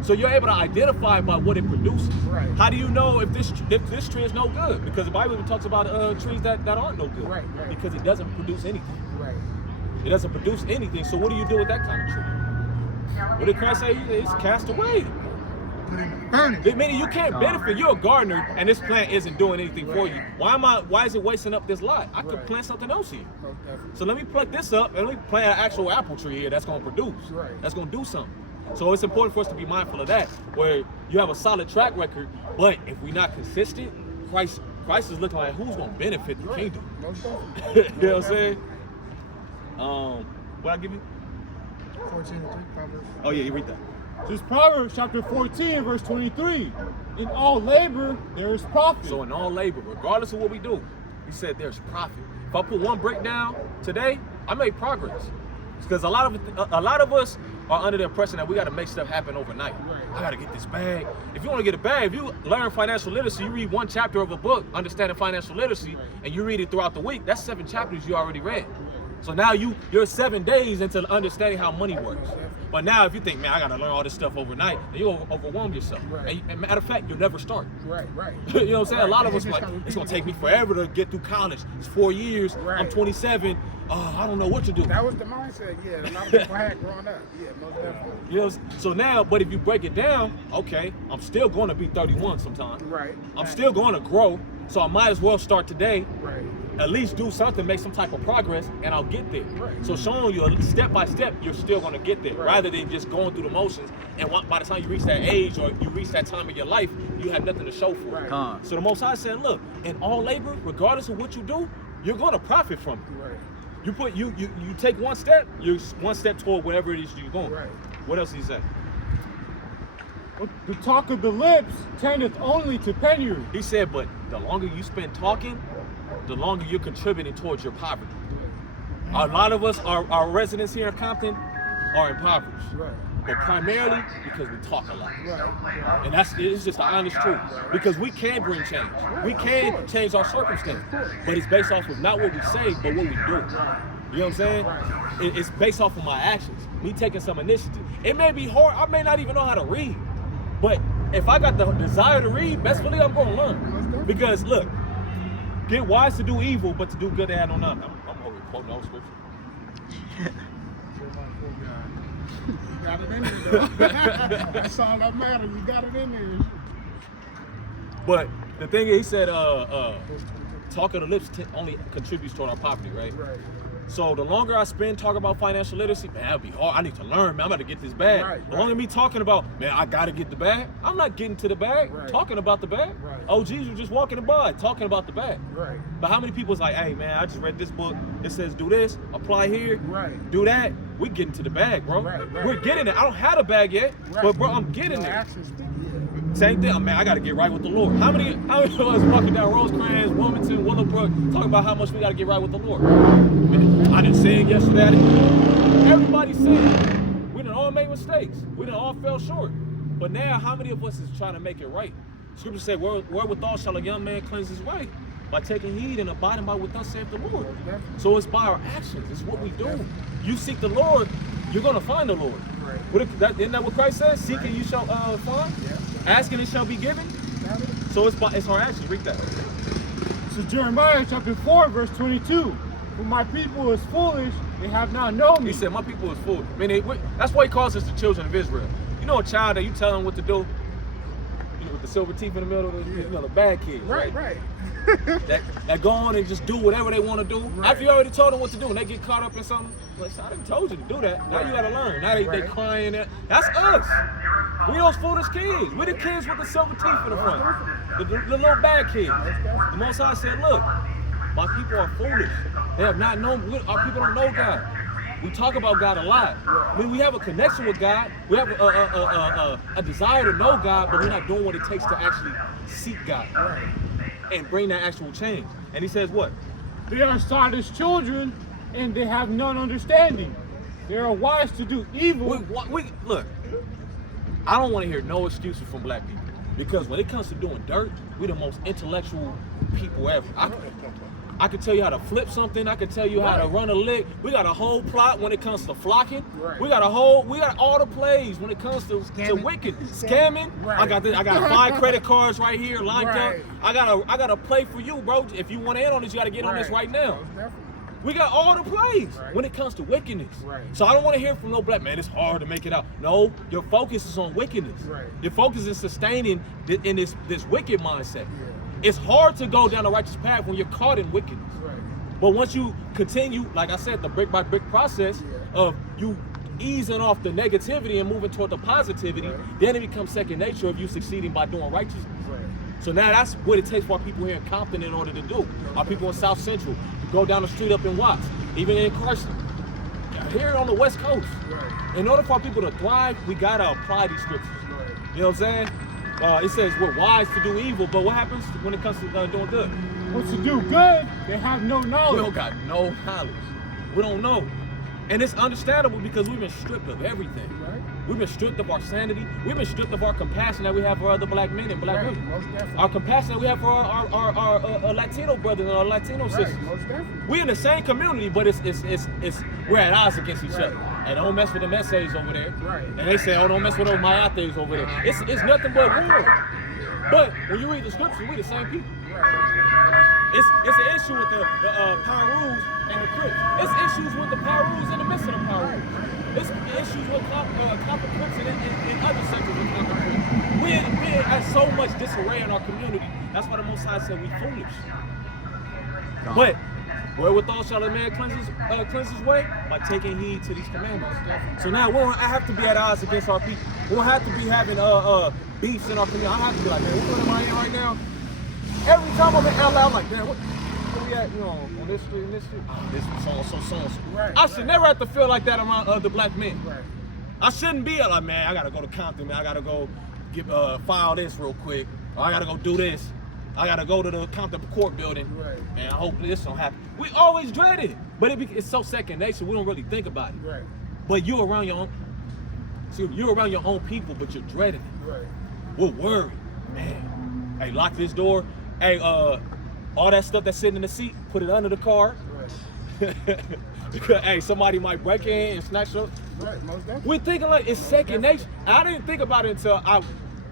So you're able to identify by what it produces. Right. How do you know if this tree is no good? Because the Bible even talks about trees that aren't no good. Right. Because it doesn't produce anything. Right. It doesn't produce anything. So what do you do with that kind of tree? What did Christ say? It's cast away. Put in the furnace. Meaning you can't benefit. You're a gardener, and this plant isn't doing anything for you. Why is it wasting up this lot? I could Right. plant something else here. Most definitely. So let me pluck this up and let me plant an actual apple tree here that's going to produce. Right. That's going to do something. So it's important for us to be mindful of that, where you have a solid track record, but if we're not consistent, Christ is looking like who's going to benefit the kingdom. Most definitely. You know what I'm saying? What I give you? 14 to 3, Proverbs. Oh yeah, you read that. This is Proverbs chapter 14, verse 23. In all labor, there is profit. So in all labor, regardless of what we do, he said there's profit. If I put one brick down today, I made progress. Because a lot of us are under the impression that we got to make stuff happen overnight. I got to get this bag. If you want to get a bag, if you learn financial literacy, you read one chapter of a book, Understanding Financial Literacy, and you read it throughout the week, that's 7 chapters you already read. So now you're 7 days into understanding how money works. But now if you think, man, I got to learn all this stuff overnight, then you'll overwhelm yourself. Right. And matter of fact, you'll never start. Right. You know what I'm saying? Right. A lot of us It's like, just it's gonna take me forever to get through college. It's 4 years. Right. I'm 27. I don't know what to do. That was the mindset, yeah. A lot of people had growing up. Yeah, most definitely. You know, so now, but if you break it down, okay, I'm still going to be 31 sometime. Right. I'm still going to grow, so I might as well start today. Right. At least do something, make some type of progress, and I'll get there. Right. So showing you step by step, you're still going to get there, Right. rather than just going through the motions. And by the time you reach that age or you reach that time in your life, you have nothing to show for it. Right. So the Most High said, look, in all labor, regardless of what you do, you're going to profit from it. Right. You take one step, you're one step toward whatever it is you're going. Right. What else did he say? The talk of the lips tendeth only to penury. He said, but the longer you spend talking, the longer you're contributing towards your poverty. A lot of us, our residents here in Compton, are impoverished. Right. But primarily because we talk a lot. Right. And it's just the honest truth. Because we can bring change. We can change our circumstance. But it's based off of not what we say, but what we do. You know what I'm saying? It's based off of my actions. Me taking some initiative. It may be hard. I may not even know how to read. But if I got the desire to read, best believe I'm going to learn. Because look, get wise to do evil, but to do good to add on none. I'm over quoting old scripture. You got it in there, though. That's all that matters. You got it in there. But the thing is, he said, talk of the lips only contributes toward our poverty, right? Right. So the longer I spend talking about financial literacy, man, that'll be hard. I need to learn, man. I'm about to get this bag. Right, The longer me talking about, man, I gotta get the bag. I'm not getting to the bag, Right. talking about the bag. Right. OGs were just walking by, talking about the bag. Right. But how many people's like, hey, man, I just read this book. It says do this, apply here, Right. do that. We getting to the bag, bro. Right, right. We're getting it. I don't have the bag yet, Right. but bro, I'm getting Your there. actions speak. Same thing, man. I gotta get right with the Lord. How many of us walking down Rosecrans, Wilmington, Willowbrook, talking about how much we gotta get right with the Lord? Man, I didn't sing yesterday. Everybody sing. We done all made mistakes. We done all fell short. But now, how many of us is trying to make it right? Scripture said, wherewithal shall a young man cleanse his way? By taking heed and abiding by what thus saith the Lord. So it's by our actions. It's what we do. You seek the Lord, you're gonna find the Lord. Right. Isn't that what Christ says? Seeking you shall find. Yeah. Asking it shall be given. Got it? So it's our actions. Read that. This is Jeremiah chapter 4, verse 22. For my people is foolish, they have not known me. He said, my people is full. I mean, that's why he calls us the children of Israel. You know a child that you tell him what to do, with the silver teeth in the middle, the bad kids, Right. that go on and just do whatever they want to do. Right. After you already told them what to do, and they get caught up in something, well, I didn't told you to do that. Now you gotta learn. Now they crying. That's us. We those foolish kids. We the kids with the silver teeth in the front. The little bad kids. The Most High said, look, my people are foolish. They have not known, our people don't know God. We talk about God a lot. I mean, we have a connection with God. We have a desire to know God, but we're not doing what it takes to actually seek God and bring that actual change. And he says what? They are Sardis children, and they have none understanding. They are wise to do evil. Look, I don't want to hear no excuses from black people, because when it comes to doing dirt, we're the most intellectual people ever. I can tell you how to flip something. I can tell you how to run a lick. We got a whole plot when it comes to flocking. Right. We got all the plays when it comes to wicked scamming. Right. I got 5 credit cards right here lined Right. up. I got a play for you, bro. If you want to in on this, you got to get on this right now. Most definitely. We got all the plays Right. when it comes to wickedness. Right. So I don't want to hear from no black man, it's hard to make it out. No, your focus is on wickedness. Right. Your focus is sustaining in this wicked mindset. Yeah. It's hard to go down the righteous path when you're caught in wickedness. Right. But once you continue, like I said, the brick by brick process of you easing off the negativity and moving toward the positivity, then it becomes second nature of you succeeding by doing righteousness. Right. So now that's what it takes for our people here in Compton in order to do. Our people in South Central, you go down the street up in Watts, even in Carson, here on the West Coast. Right. In order for our people to thrive, we gotta apply these scriptures. Right. You know what I'm saying? It says we're wise to do evil, but what happens when it comes to doing good? But to do good, they have no We knowledge. don't got no knowledge. We don't know. And it's understandable because we've been stripped of everything. Right. We've been stripped of our sanity. We've been stripped of our compassion that we have for other black men and black Right. women. Most definitely. Our compassion that we have for our Latino brothers and our Latino Right. sisters. Most definitely. We in the same community, but it's we're at odds against each other. And don't mess with the essays over there. Right. And they say, oh, don't mess with those Mayates over there. It's nothing but war. But when you read the scriptures, we the same people. It's an issue with the Parus and the Crips. It's issues with the Parus in the midst of the Parus. It's issues with Compton Crips and other sectors of Compton Crips. We have so much disarray in our community. That's why the Most High said we foolish. But wherewithal shall a man cleanse his way? By taking heed to these commandments. So now we don't have to be at odds against our people. We don't have to be having beefs in our community. I have to be like, man, what am I in right now? Every time I'm in LA, I'm like, man, what we at, you know, on this street, and this street? Oh, this so. Right, I should never have to feel like that around other black men. Right. I shouldn't be like, man, I gotta go to Compton, man. I gotta go file this real quick. Or I gotta go do this. I gotta go to the Compton court building. Right. And I hope this don't happen. We always dread it, but it's so second nature. We don't really think about it. Right. But you're around your own. See, you're around your own people, but you're dreading it. Right. We're worried, man. Hey, lock this door. Hey, all that stuff that's sitting in the seat, put it under the car. Right. Because, hey, somebody might break in and snatch up. Right. Most definitely. We're thinking like it's second nature. I didn't think about it until I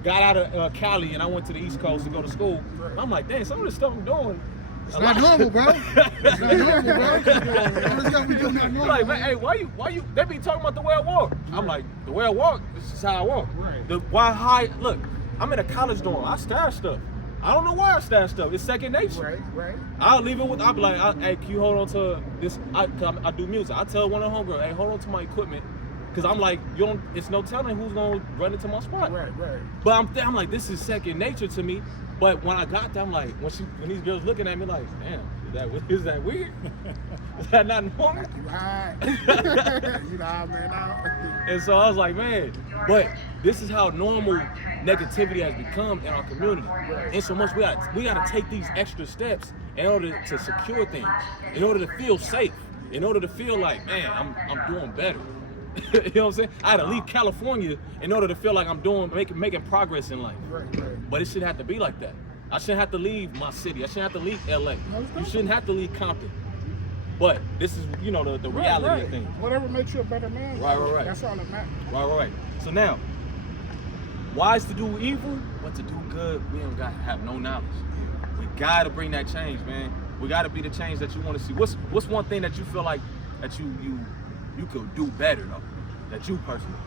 got out of Cali and I went to the East Coast to go to school. I'm like, dang, some of the stuff I'm doing. It's not normal, bro. It's not normal, bro. All this stuff we do not normal. Like, man, hey, why you? They be talking about the way I walk. I'm like, the way I walk, this is how I walk. Right. Look, I'm in a college dorm. I stash stuff. I don't know why I stash stuff. It's second nature. Right. I'll leave it with. I'll be like, hey, can you hold on to this? I do music. I tell one of the homegirls, hey, hold on to my equipment, because I'm like, it's no telling who's gonna run into my spot. Right. But I'm like, this is second nature to me. But when I got there, I'm like, when these girls looking at me like, damn, is that weird? Is that not normal? You high. You the high man out. And so I was like, man, but this is how normal negativity has become in our community. And so much we gotta take these extra steps in order to secure things, in order to feel safe, in order to feel like, man, I'm doing better. You know what I'm saying? I had to leave California in order to feel like I'm making progress in life. Right. But it shouldn't have to be like that. I shouldn't have to leave my city. I shouldn't have to leave LA. You shouldn't have to leave Compton. But this is, the reality of things. Whatever makes you a better man. Right. That's all that matters. Right. So now, wise to do evil, but to do good, we don't gotta have no knowledge. We gotta bring that change, man. We gotta be the change that you want to see. What's one thing that you feel like that you could do better though? That you personally.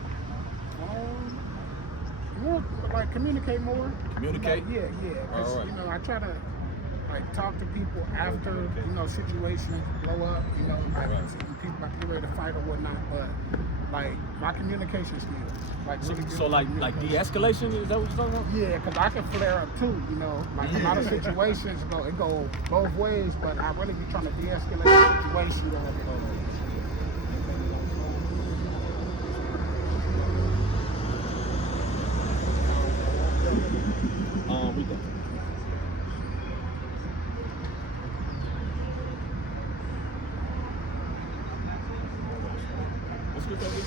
More like communicate more. Communicate? Like, yeah. 'Cause, Alright. you know, I try to like talk to people after, you know, situations blow up, you know, like Right. when people about to get ready to fight or whatnot, but like my communication skills. Like really good So like communication. de-escalation, is that what you're talking about? Yeah, because I can flare up too, you know. Like a lot of situations go both ways, but I really be trying to de-escalate the situation. We go. Let's get that with you.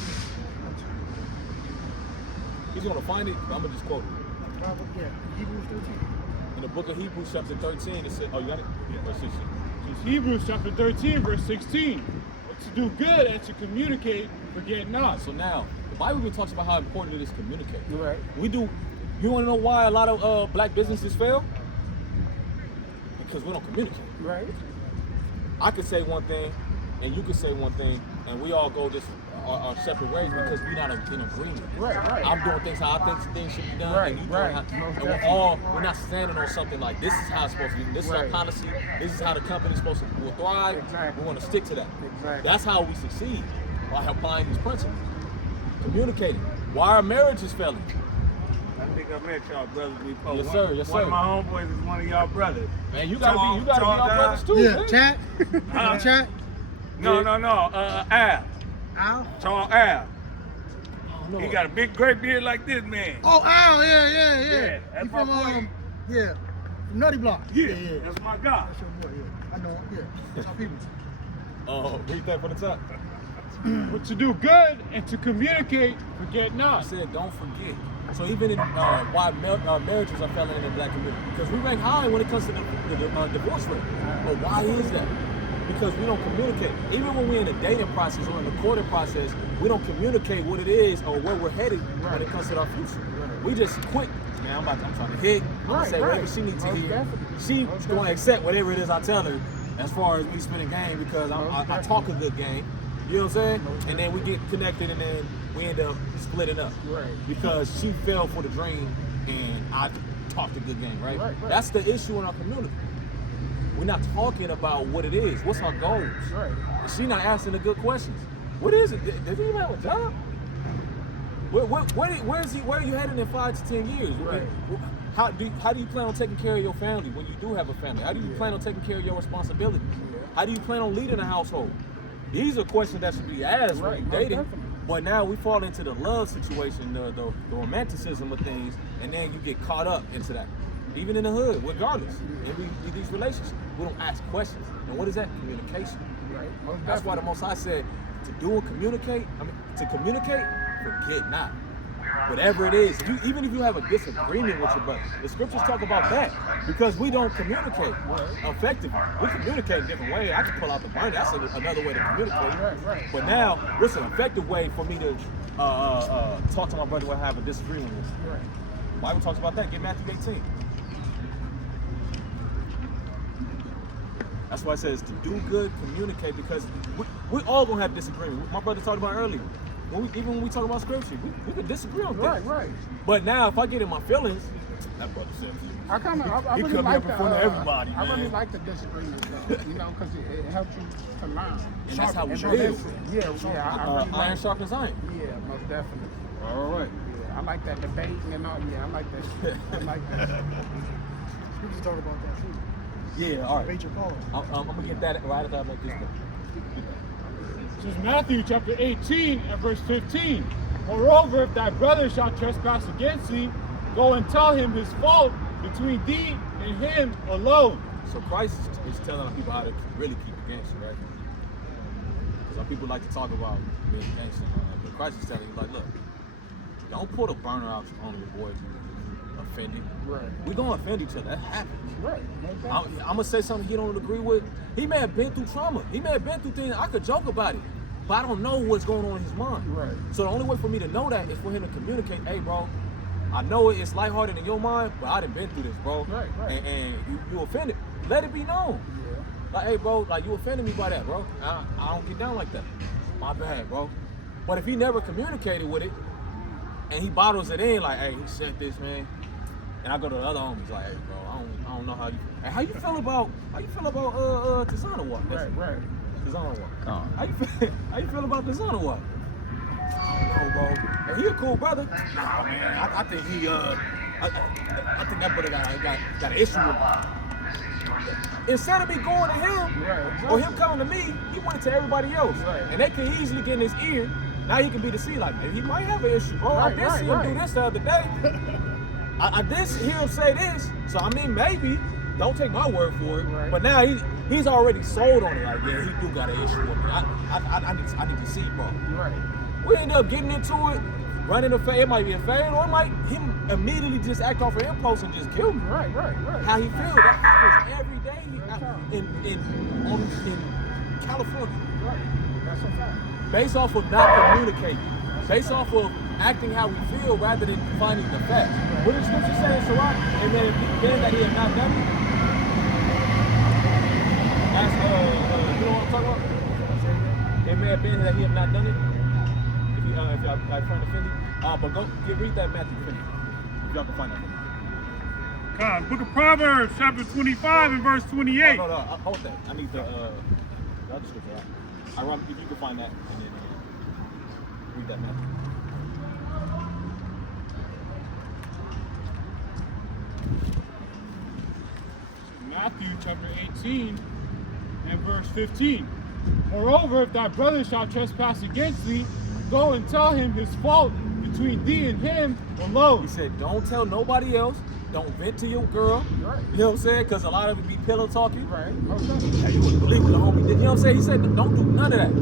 He's gonna find it, but I'm gonna just quote it. Yeah, Hebrews 13. In the book of Hebrews, chapter 13, it says, oh, you got it? Yeah, verse 16. It's Hebrews chapter 13, verse 16. But to do good and to communicate, forget not. So now, the Bible even talks about how important it is to communicate. Right. We do. You want to know why a lot of black businesses fail? Because we don't communicate. Right. I could say one thing, and you could say one thing, and we all go this our separate ways because we're not in agreement. Right. I'm doing things how I think things should be done, Right, and you right. doing how, Most and definitely. we're not standing on something like this is how it's supposed to be. This is our Right. policy. This is how the company's supposed to will thrive. Exactly. We want to stick to that. Exactly. That's how we succeed, by applying these principles. Communicating. Why our marriage is failing? I think I met y'all brothers before. Yes, sir. Yes, One sir. of my homeboys is one of y'all brothers. Man, you gotta be Tall our guy. brothers too. Yeah, man. chat. Chat. No. Al. Al. Tall Al. No. He got a big gray beard like this man. Oh, Al. Yeah. Yeah, that's He my from boy. yeah, from Nutty Block. Yeah, yeah. that's my guy. That's your boy. Yeah, I know him. Yeah, that's our people. Read that for the top. But to do good and to communicate, forget I not. said, don't forget. So even in why marriages are failing in the black community, because we rank high when it comes to the divorce rate. But why is that? Because we don't communicate. Even when we're in the dating process or in the courting process, we don't communicate what it is or where we're headed when it comes to our future. We just quit. Man, I'm trying to hit. I'm gonna say whatever she needs to Most hear. definitely. She's Most going to accept whatever it is I tell her as far as me spinning game because I talk a good game. You know what I'm saying? And then we get connected and then we end up splitting up. Right. Because she fell for the dream and I talked a good game, right? Right. That's the issue in our community. We're not talking about what it is. What's our goals? Right. She's not asking the good questions. What is it? Does he even have a job? Where is he? Where are you heading in 5 to 10 years? Right. How do you plan on taking care of your family when you do have a family? How do you plan on taking care of your responsibilities? How do you plan on leading a household? These are questions that should be asked when Right, you're most dating. definitely. But now we fall into the love situation, the romanticism of things, and then you get caught up into that. Even in the hood, regardless. In these relationships, we don't ask questions. And what is that? Communication. Right. Most That's why the definitely. Most High said to communicate, forget not. Whatever it is, even if you have a disagreement with your brother, the scriptures talk about that because we don't communicate effectively. We communicate in different ways. I can pull out the burner. That's another way to communicate. Right. But now, what's an effective way for me to talk to my brother when I have a disagreement with him? Right. The Bible talks about that. Get Matthew 18. That's why it says to do good, communicate, because we all gonna have disagreement. My brother talked about earlier. Even when we talk about scripture, we could disagree on things. Right. But now, if I get in my feelings, that brother said, I He really cut me like up in front of everybody, I really man. like the disagreements, though, you know, because it helps you to learn. And that's how we And build. listen, Yeah, I really iron like. sharpens iron. Yeah, most definitely. All right. Yeah, I like that debating and all. Yeah, I like that shit. I like that. We can talk about that too. Yeah, all right. Debate your call. I'm gonna get that right after I make this one. This is Matthew chapter 18 and verse 15. Moreover, if thy brother shall trespass against thee, go and tell him his fault between thee and him alone. So Christ is telling people how to really keep it gangster, right? Some people like to talk about being gangster, but Christ is telling you, like, look, don't put a burner out on your boy to offend him. Right. We're gonna offend each other. That happens. Right. Most I'm definitely. gonna say something he don't agree with. He may have been through trauma. He may have been through things. I could joke about it, but I don't know what's going on in his mind. Right. So the only way for me to know that is for him to communicate. Hey, bro, I know it's lighthearted in your mind, but I done been through this, bro. Right. And you offended. Let it be known. Yeah. Like, hey, bro, like you offended me by that, bro. I don't get down like that. My bad, bro. But if he never communicated with it, and he bottles it in like, hey, he said this, man. And I go to the other homies like, hey, bro, I don't know how you. Hey, how you feel about Tizana Walk? Right. Tizana Walk. How you feel about Tizana Walk? I don't know, bro. And he a cool brother. Nah, man. I think he I think that brother got an issue with him. Instead of me going to him or him coming to me, he went to everybody else. And they could easily get in his ear. Now he can be the C like, man, he might have an issue, bro. I did see him do this the other day. I did hear him say this. So I mean, maybe don't take my word for it. But now he's already sold on it. Like, yeah, he do got an issue with me. I need to see, bro. We end up getting into it, running a fade. It might be a fade, or it might him immediately just act off an impulse and just kill me. Right. How he feel? That happens every day in California. That's a fact. Based off of not communicating. Based off of acting how we feel rather than finding the facts. What does Scripture say in Sirach? And then if then that he had not done it. That's you know what I'm talking about? It may have been that he had not done it. If y'all find it Philly. But go read that Matthew 50. If y'all can find that. God, Book of Proverbs, chapter 25 and verse 28. No, hold that. I need the other scripture. If you can find that, and then read that Matthew. Matthew chapter 18 and verse 15. Moreover, if thy brother shall trespass against thee, go and tell him his fault between thee and him alone. He said, don't tell nobody else. Don't vent to your girl. Right. You know what I'm saying? Because a lot of it be pillow talking. Right. Hey, you wouldn't believe what the homie did. You know what I'm saying? He said, don't do none of that.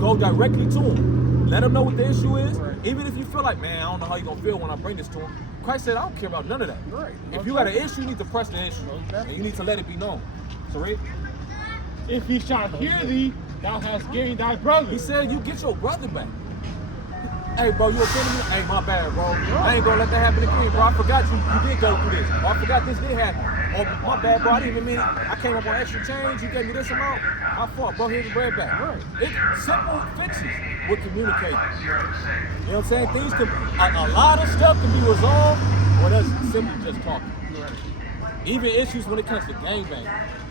Go directly to him. Let him know what the issue is. Right. Even if you feel like, man, I don't know how you're going to feel when I bring this to him. Christ said, I don't care about none of that. Right. If you got an issue, you need to press the issue. And you need to let it be known. So, Rick, If he shall hear thee, thou hast gained thy brother. he said, you get your brother back. Hey, bro, you offended me? Hey, my bad, bro. I ain't gonna let that happen again, bro. I forgot you did go through this. Or I forgot this did happen. Oh, my bad, bro. I didn't even mean I came up on extra change. You gave me this amount. My fault, bro. Here's the bread back. It's simple fixes with communicating. You know what I'm saying? Things can, a lot of stuff can be resolved with us simply just talking. Even issues when it comes to gangbang.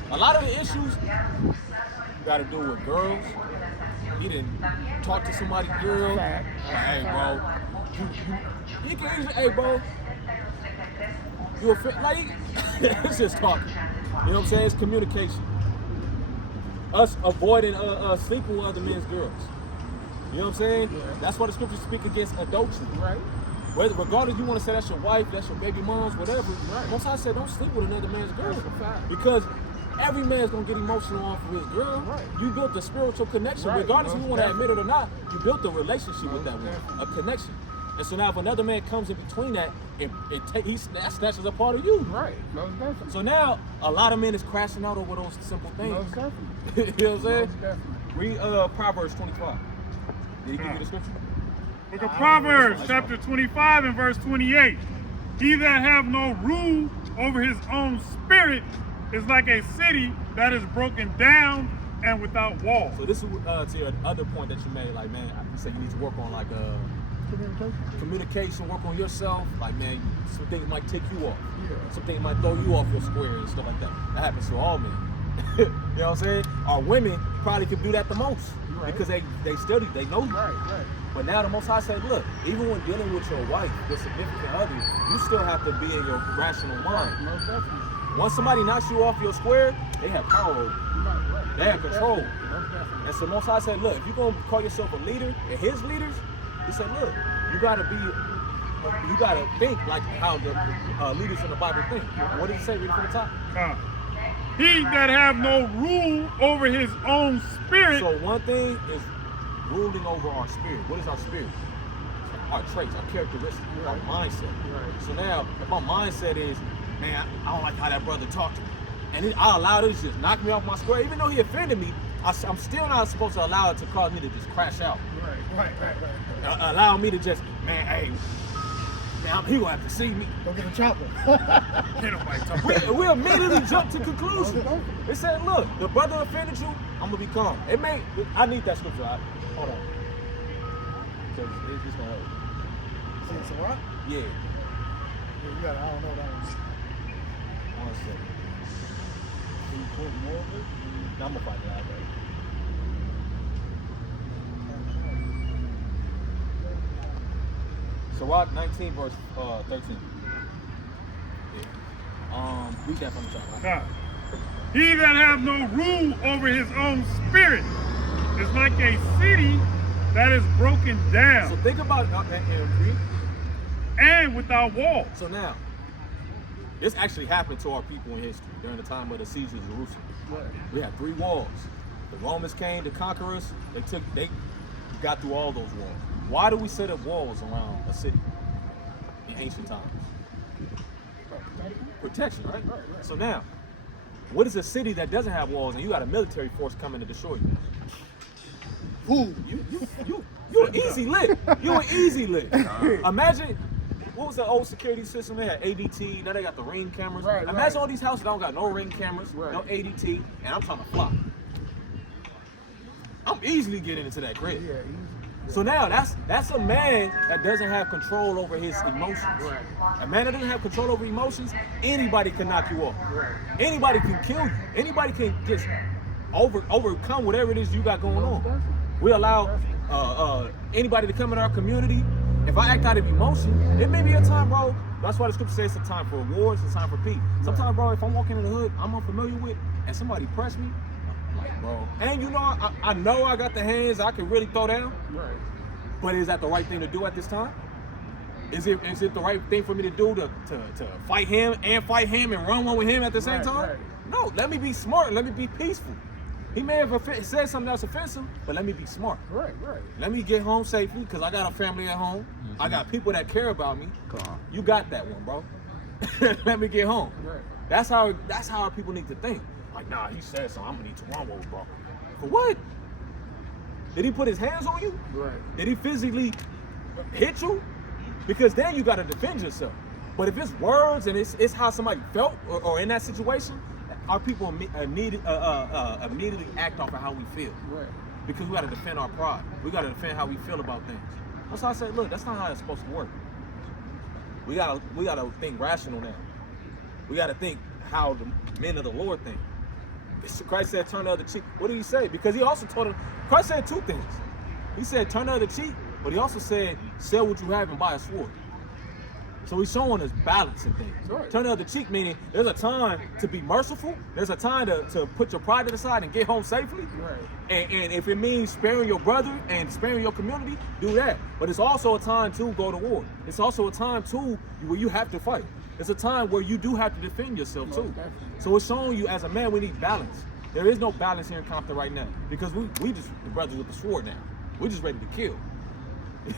A lot of the issues got to do with girls. He didn't talk to somebody's girl. Like, hey, bro. You can easily, hey, bro. You a like, it's just talking. You know what I'm saying? It's communication. Us avoiding sleeping with other men's girls. You know what I'm saying? Yeah. That's why the scriptures speak against adultery. Right. Regardless, you want to say that's your wife, that's your baby mom's, whatever. Right. Most I said, don't sleep with another man's girl. Because every man's gonna get emotional off of his girl. Right. You built a spiritual connection, regardless if you want to admit it or not. You built a relationship with that woman, a connection. And so now, if another man comes in between that, he snatches a part of you. Right. Most definitely. So now, a lot of men is crashing out over those simple things. Most definitely. You know what I'm saying? Most definitely. Read Proverbs 25. Did he give you the scripture? Book of Proverbs, chapter 25 and verse 28. He that have no rule over his own spirit is like a city that is broken down and without walls. So this is to your other point that you made, like, man, you said you need to work on like communication, work on yourself. Like, man, some things might take you off. Yeah. Some things might throw you off your square and stuff like that. That happens to all men. You know what I'm saying? Our women probably can do that the most. Right. Because they study, they know. Right. But now the Most High said, look, even when dealing with your wife, your significant other, you still have to be in your rational mind. Most definitely. Once somebody knocks you off your square, they have power over you. Right. They have control. Most definitely. And so Most High said, look, if you're going to call yourself a leader, and his leaders, he said, look, you got to think like how the leaders in the Bible think. What did he say? Read it from the top. He that have no rule over his own spirit. So one thing is ruling over our spirit. What is our spirit? Our traits, our characteristics, our mindset. Right. So now, if my mindset is, man, I don't like how that brother talked to me, and I allow it to just knock me off my square, even though he offended me, I'm still not supposed to allow it to cause me to just crash out. Right. Allow me to just, man, hey, he gonna have to see me. Go get a chopper. Can't nobody talk. We immediately jumped to conclusions. It said, look, the brother offended you, I'm gonna be calm. I need that scripture. Hold on. Because it's just gonna help. See, it's a rock? Yeah. Yeah, you got it. I don't know that one. 1 second. Can you quote more of it? No, I'm gonna find it out, baby. Sirach 19 verse 13. Yeah. Read that from the top. Now, he that hath no rule over his own spirit is like a city that is broken So down think about and read. and without walls. So now, this actually happened to our people in history during the time of the siege of Jerusalem. We had 3 walls. The Romans came to conquer us. They got through all those walls. Why do we set up walls around a city in ancient times? Protection, right? So now, what is a city that doesn't have walls and you got a military force coming to destroy you? Who? You an easy lit. You an easy lit. Imagine, what was the old security system? They had ADT, now they got the ring cameras. Right, Imagine right. all these houses that don't got no ring cameras, Right. no ADT, and I'm trying to fly. I'm easily getting into that grid. Yeah, So now that's a man that doesn't have control over his emotions. Right. A man that doesn't have control over emotions, anybody can knock you off. Right. Anybody can kill you. Anybody can just overcome whatever it is you got going on. definitely. We allow anybody to come in our community. If I act out of emotion, it may be a time, bro. That's why the scripture says it's a time for wars, it's a time for peace. Sometimes, bro, if I'm walking in the hood I'm unfamiliar with, and somebody press me, I'm like, bro. And you know, I know I got the hands I can really throw down. Right. But is that the right thing to do at this time? Is it the right thing for me to do to fight him and run one with him at the same Right, time? right. No, let me be smart. Let me be peaceful. He may have said something that's offensive, but let me be smart. Right. Right. Let me get home safely because I got a family at home. I got people that care about me. You got that one, bro. Let me get home. Right. That's how our people need to think. Like, nah, he said something. I'm gonna need to run with, bro. For what? Did he put his hands on you? Right. Did he physically hit you? Because then you got to defend yourself. But if it's words and it's how somebody felt or in that situation, our people immediately act off of how we feel. Right. Because we got to defend our pride. We got to defend how we feel about things. That's why I said, look, that's not how it's supposed to work. We gotta think rational now. We got to think how the men of the Lord think. Christ said, turn the other cheek. What did he say? Because he also told him, Christ said 2 things. He said, turn the other cheek, but he also said, sell what you have and buy a sword. So he's showing us balance in things. Right. Turn the other cheek, meaning there's a time to be merciful. There's a time to put your pride to the side and get home safely. Right. And if it means sparing your brother and sparing your community, do that. But it's also a time to go to war. It's also a time too where you have to fight. It's a time where you do have to defend yourself too. Most definitely. So it's showing you as a man we need balance. There is no balance here in Compton right now because we just the brothers with the sword now. We're just ready to kill.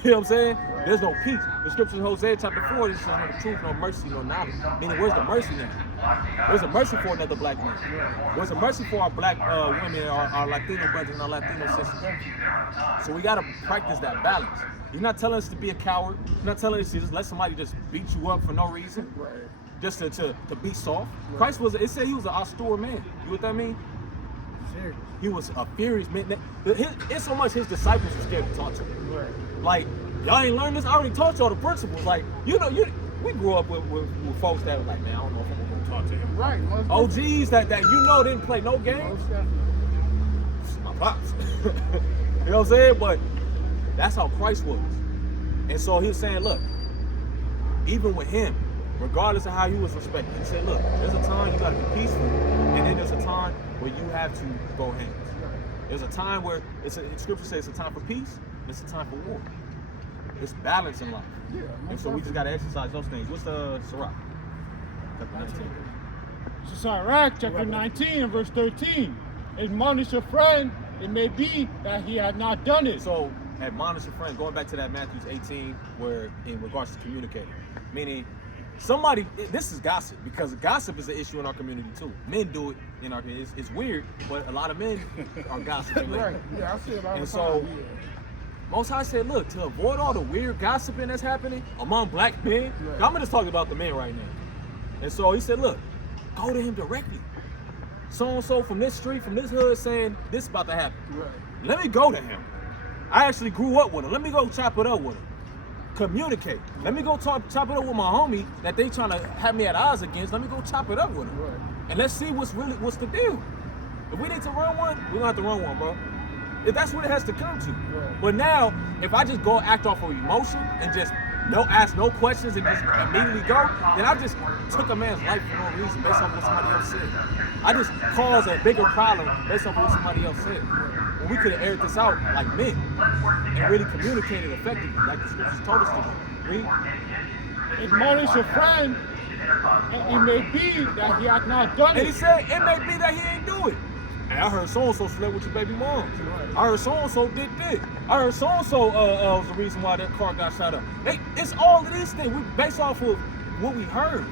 You know what I'm saying? There's no peace. The scripture in Hosea chapter 4, this is no truth, no mercy, no knowledge. Meaning, where's the mercy now? Where's the mercy for another black man? Where's the mercy for our black women, our Latino brothers and our Latino sisters? So we gotta practice that balance. You're not telling us to be a coward. You're not telling us to just let somebody just beat you up for no reason. Right. Just to be soft. Christ it said he was an austere man. You know what that mean? Serious. He was a furious man. It's so much his disciples were scared to talk to him. Right. Like, y'all ain't learned this? I already taught y'all the principles. Like, we grew up with folks that were like, man, I don't know if I'm gonna talk to him. Right. Most OGs that didn't play no games. Most definitely. My pops. You know what I'm saying? But that's how Christ was. And so he was saying, look, even with him, regardless of how he was respected, he said, look, there's a time you gotta be peaceful, and then there's a time where you have to throw hands. There's a time where scripture says it's a time for peace, and it's a time for war. It's balance in life. Yeah. And Most so we just gotta definitely. exercise those things. What's the Sirach? Chapter 19. So Sirach chapter 19 and verse 13. Admonish a friend, it may be that he had not done it. So admonish a friend, going back to that Matthew 18, where in regards to communicating, meaning this is gossip, because gossip is an issue in our community too. Men do it in our community. It's weird, but a lot of men are gossiping. Right. Yeah, I see it all the And time. so- Yeah. Most High said, look, to avoid all the weird gossiping that's happening among black men, Right. I'm just talking about the men right now. And so he said, look, go to him directly. So-and-so from this street, from this hood, saying this is about to happen. Right. Let me go to him. I actually grew up with him. Let me go chop it up with him. communicate. Let me go chop it up with my homie that they trying to have me at odds against. Let me go chop it up with him. Right. And let's see what's the deal. If we need to run one, we're gonna have to run one, bro. If that's what it has to come to. Right. But now, if I just go act off of emotion and just ask no questions and just immediately go, then I just took a man's life for no reason based on what somebody else said. I just caused a bigger problem based on what somebody else said. And we could have aired this out like men and really communicated effectively, like the scriptures told us to do. Read. Admonish a friend, and it may be that he hath not done And he it. said, it may be that he ain't do it. Hey, I heard so-and-so slept with your baby mom. I heard so-and-so did this. I heard so-and-so was the reason why that car got shot up. It's all of these things. We based off of what we heard.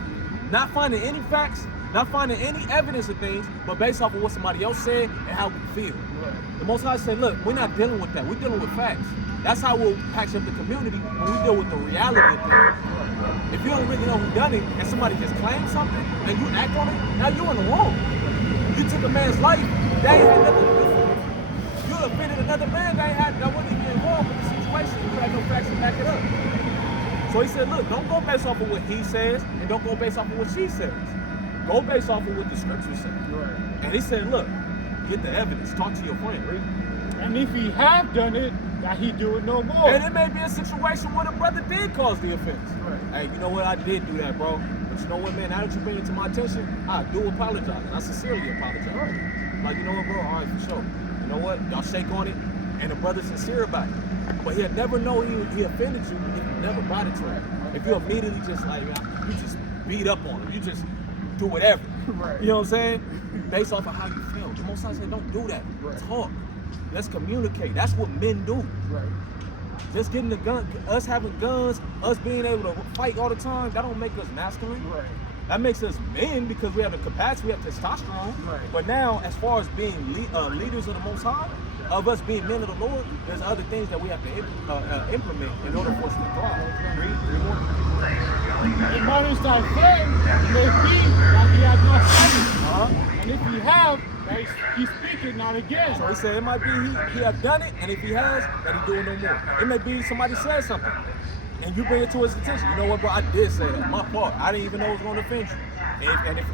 Not finding any facts, not finding any evidence of things, but based off of what somebody else said and how we feel. The Most High said, look, we're not dealing with that. We're dealing with facts. That's how we'll patch up the community when we deal with the reality of things. If you don't really know who done it and somebody just claims something and you act on it, now you're in the wrong. You took a man's life, that ain't had nothing to do with it. You offended another man that wasn't even involved with the situation. You had no facts to back it up. So he said, look, don't go based off of what he says and don't go based off of what she says. Go based off of what the scriptures say. Right. And he said, look, get the evidence. Talk to your friend, read. And if he have done it, that he do it no more. And it may be a situation where the brother did cause the offense. Right. Hey, you know what? I did do that, bro. But you know what, man? Now that you bring it to my attention, I do apologize. And I sincerely apologize. Like, you know what, bro? All right, for sure. You know what? Y'all shake on it, and the brother's sincere about it. But he'll never know he offended you if you never brought it to him. If you immediately just like, you just beat up on him. You just do whatever. Right. You know what I'm saying? Based off of how you feel. The Most High said, don't do that. Right. Talk. Let's communicate. That's what men do. Right. Just getting the gun, us having guns, us being able to fight all the time, that don't make us masculine. Right. That makes us men because we have the capacity, we have testosterone. Right. But now, as far as being leaders of the Most High, of us being men of the Lord, there's other things that we have to implement in order for us to thrive. Read more. Admonish thy friend, it may be that he hath not done it. And if he have, that he speaketh not again. So he said it might be he have done it, and if he has, that he do it no more. It may be somebody said something, and you bring it to his attention. You know what, bro? I did say that. My fault. I didn't even know it was going to offend you. And if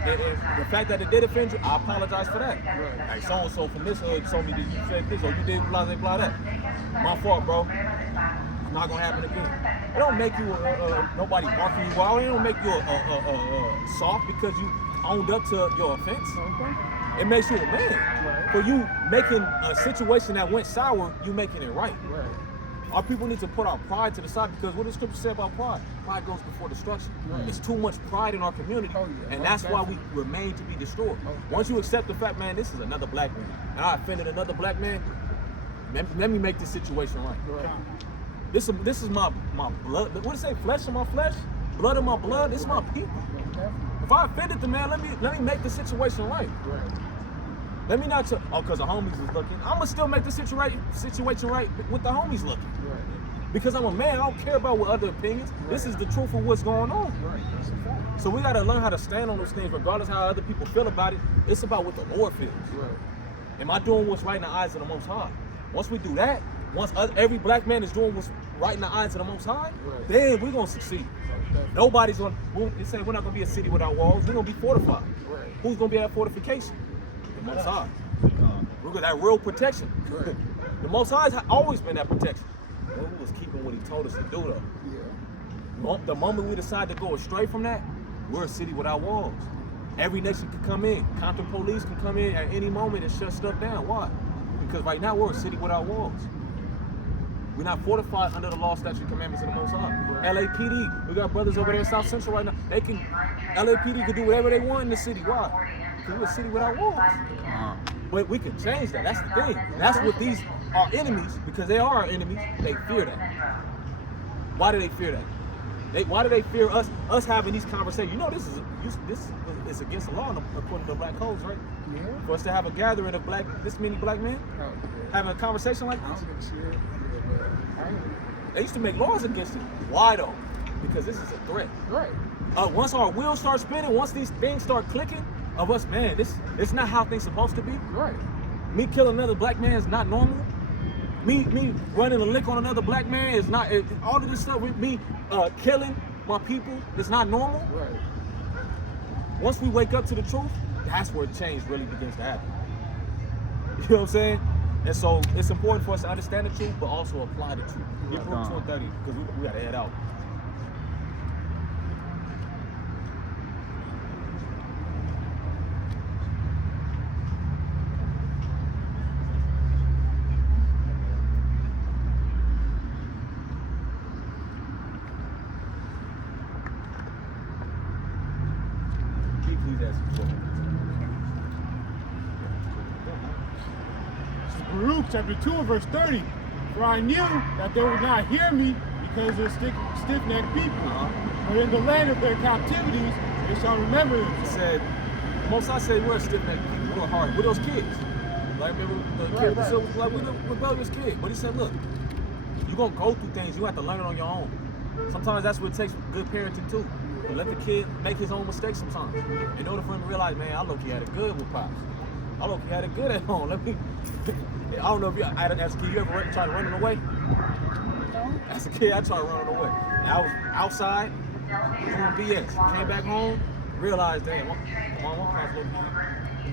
the fact that it did offend you, I apologize for that. Right. Like so and so from this hood told me that you said this or you did blah blah that. My fault, bro. It's not gonna happen again. It don't make you nobody marking you out. It don't make you soft because you owned up to your offense. It makes you a man. Right. For you making a situation that went sour, you making it right. Right. Our people need to put our pride to the side because what does scripture say about pride? Pride goes before destruction. Right. It's too much pride in our community. Oh, yeah. And that's why we remain to be destroyed. Once you accept the fact, man, this is another black man, and I offended another black man, let me make this situation right. Right. This is my blood. What do you say? Flesh of my flesh? Blood of my blood? It's my people. If I offended the man, let me make the situation right. Right. Let me not because the homies is looking. I'ma still make the situation right with the homies looking. Right. Because I'm a man, I don't care about what other opinions. This is the truth of what's going on. Right. That's a fact. So we gotta learn how to stand on those things, regardless of how other people feel about it. It's about what the Lord feels. Right. Am I doing what's right in the eyes of the Most High? Once we do that, once every black man is doing what's right in the eyes of the Most High, Right. then we're gonna succeed. Nobody's gonna. They say we're not gonna be a city without walls. We're gonna be fortified. Right. Who's gonna be at fortification? The Most High. We're gonna have real protection. Right. The Most High has always been that protection. But we was keeping what He told us to do, though. Yeah. The moment we decide to go astray from that, we're a city without walls. Every nation can come in. Compton police can come in at any moment and shut stuff down. Why? Because right now we're a city without walls. We're not fortified under the law, statute, commandments of the Most High. LAPD, we got brothers over there in South Central right now. LAPD can do whatever they want in the city. Why? Because we're a city without walls. But we can change that. That's the thing. That's what these are enemies, because they are our enemies. They fear that. Why do they fear that? Why do they fear us having these conversations? You know, this is against the law according to the black codes, right? Yeah. For us to have a gathering of this many black men, Oh, yeah. having a conversation like this. Shit. Yeah, They used to make laws against it. Why though? Because this is a threat. Right. Once our wheels start spinning, once these things start clicking, of us, man, it's not how things supposed to be. Right. Me killing another black man is not normal. Me running a lick on another black man is not. All of this stuff with me killing my people is not normal. Right. Once we wake up to the truth, that's where change really begins to happen. You know what I'm saying? And so it's important for us to understand the truth, but also apply the truth. Hebrews 2:30, because we got to head out. Baruch chapter 2 and verse 30. For I knew that they would not hear me because of stiff-necked people. But in the land of their captivities, they shall remember it. He said, Most I say we're stiff-necked people, we're hard. We're those kids. Like, remember the kids? So, like, we're the rebellious kid. But he said, look, you're going to go through things. You have to learn it on your own. Sometimes that's what it takes good parenting, too. But let the kid make his own mistakes sometimes. In order for him to realize, man, I low-key had it good with Pops. I low-key had it good at home. Let me... I don't know if as a kid, you ever tried running away? As a kid, I tried running away. And I was outside doing BS. Came back home, realized, damn, my Pops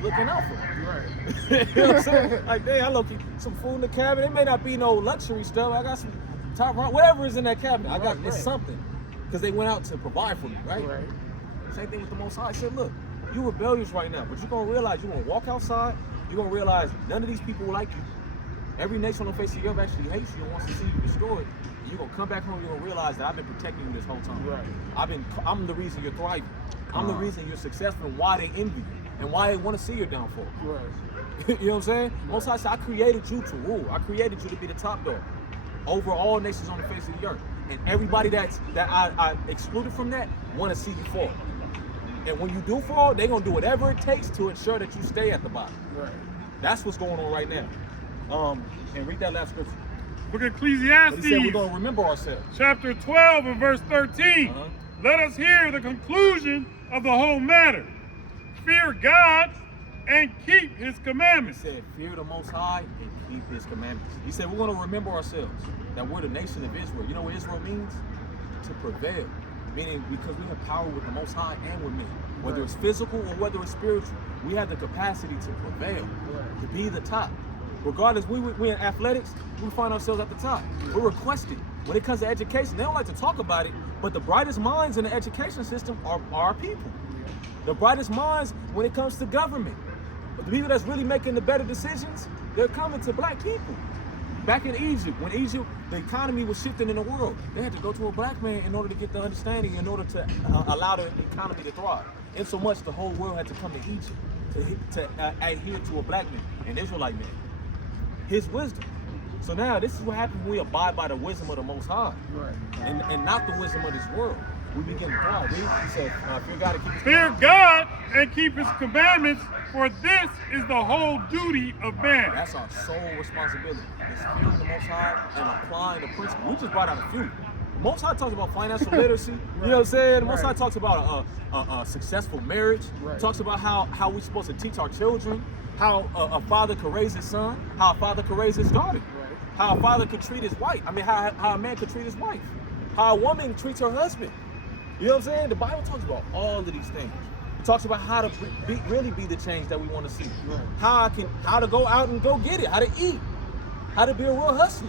looking out for me. Right. You know what I'm saying? Like, damn, I look some food in the cabinet. It may not be no luxury stuff. I got some top right, whatever is in that cabinet. I got it's something. Because they went out to provide for me, right? Same thing with the Most High. I said, look, you rebellious right now, but you're going to realize you're going to walk outside. You're going to realize none of these people like you. Every nation on the face of the earth actually hates you and wants to see you destroyed. And you're going to come back home, you're going to realize that I've been protecting you this whole time. Right. I'm the reason you're thriving. I'm the reason you're successful and why they envy you and why they want to see your downfall. Right. You know what I'm saying? Most High said, I created you to rule. I created you to be the top dog over all nations on the face of the earth. And everybody that I excluded from that want to see you fall. And when you do fall, they're going to do whatever it takes to ensure that you stay at the bottom. Right. That's what's going on right now. And read that last scripture. Book of But he Ecclesiastes, said we're going to remember ourselves. chapter 12 and verse 13. Let us hear the conclusion of the whole matter. Fear God and keep his He commandments. said, fear the Most High and keep his commandments. He said, we're going to remember ourselves, that we're the nation of Israel. You know what Israel means? To prevail. Meaning because we have power with the Most High and with men. Whether it's physical or whether it's spiritual, we have the capacity to prevail, to be the top. Regardless, we're in athletics, we find ourselves at the top. We're requested. When it comes to education, they don't like to talk about it, but the brightest minds in the education system are our people. The brightest minds when it comes to government. But the people that's really making the better decisions, they're coming to black people. Back in Egypt, when Egypt, the economy was shifting in the world, they had to go to a black man in order to get the understanding, in order to allow the economy to thrive. And so much the whole world had to come to Egypt to adhere to a black man, an Israelite man, his wisdom. So now this is what happens when we abide by the wisdom of the Most High, and not the wisdom of this world. We begin to thrive. He said, fear God and keep his Fear God and keep his commandments, for this is the whole duty of man. That's our sole responsibility. It's fearing the Most High and applying the principle. We just brought out a few. The Most High talks about financial literacy. You know what I'm saying? The Most High talks about a successful marriage. Talks about how we're supposed to teach our children, how a father could raise his son, how a father could raise his daughter, how a father could treat his wife. I mean, how a man could treat his wife, how a woman treats her husband. You know what I'm saying? The Bible talks about all of these things. It talks about how to really be the change that we want to see. How to go out and go get it. How to eat. How to be a real hustler.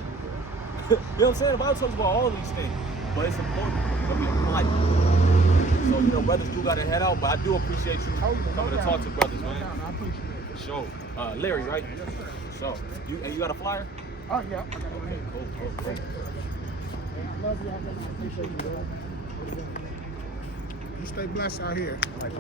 You know what I'm saying? The Bible talks about all of these things. But it's important that we apply it. So, you know, brothers do got to head out, but I do appreciate you coming to talk to brothers, man. I appreciate it. For sure. Larry, right? So, you got a flyer? Oh, yeah. I got it. Cool. I love you. I appreciate you, bro. You stay blessed out here. All right.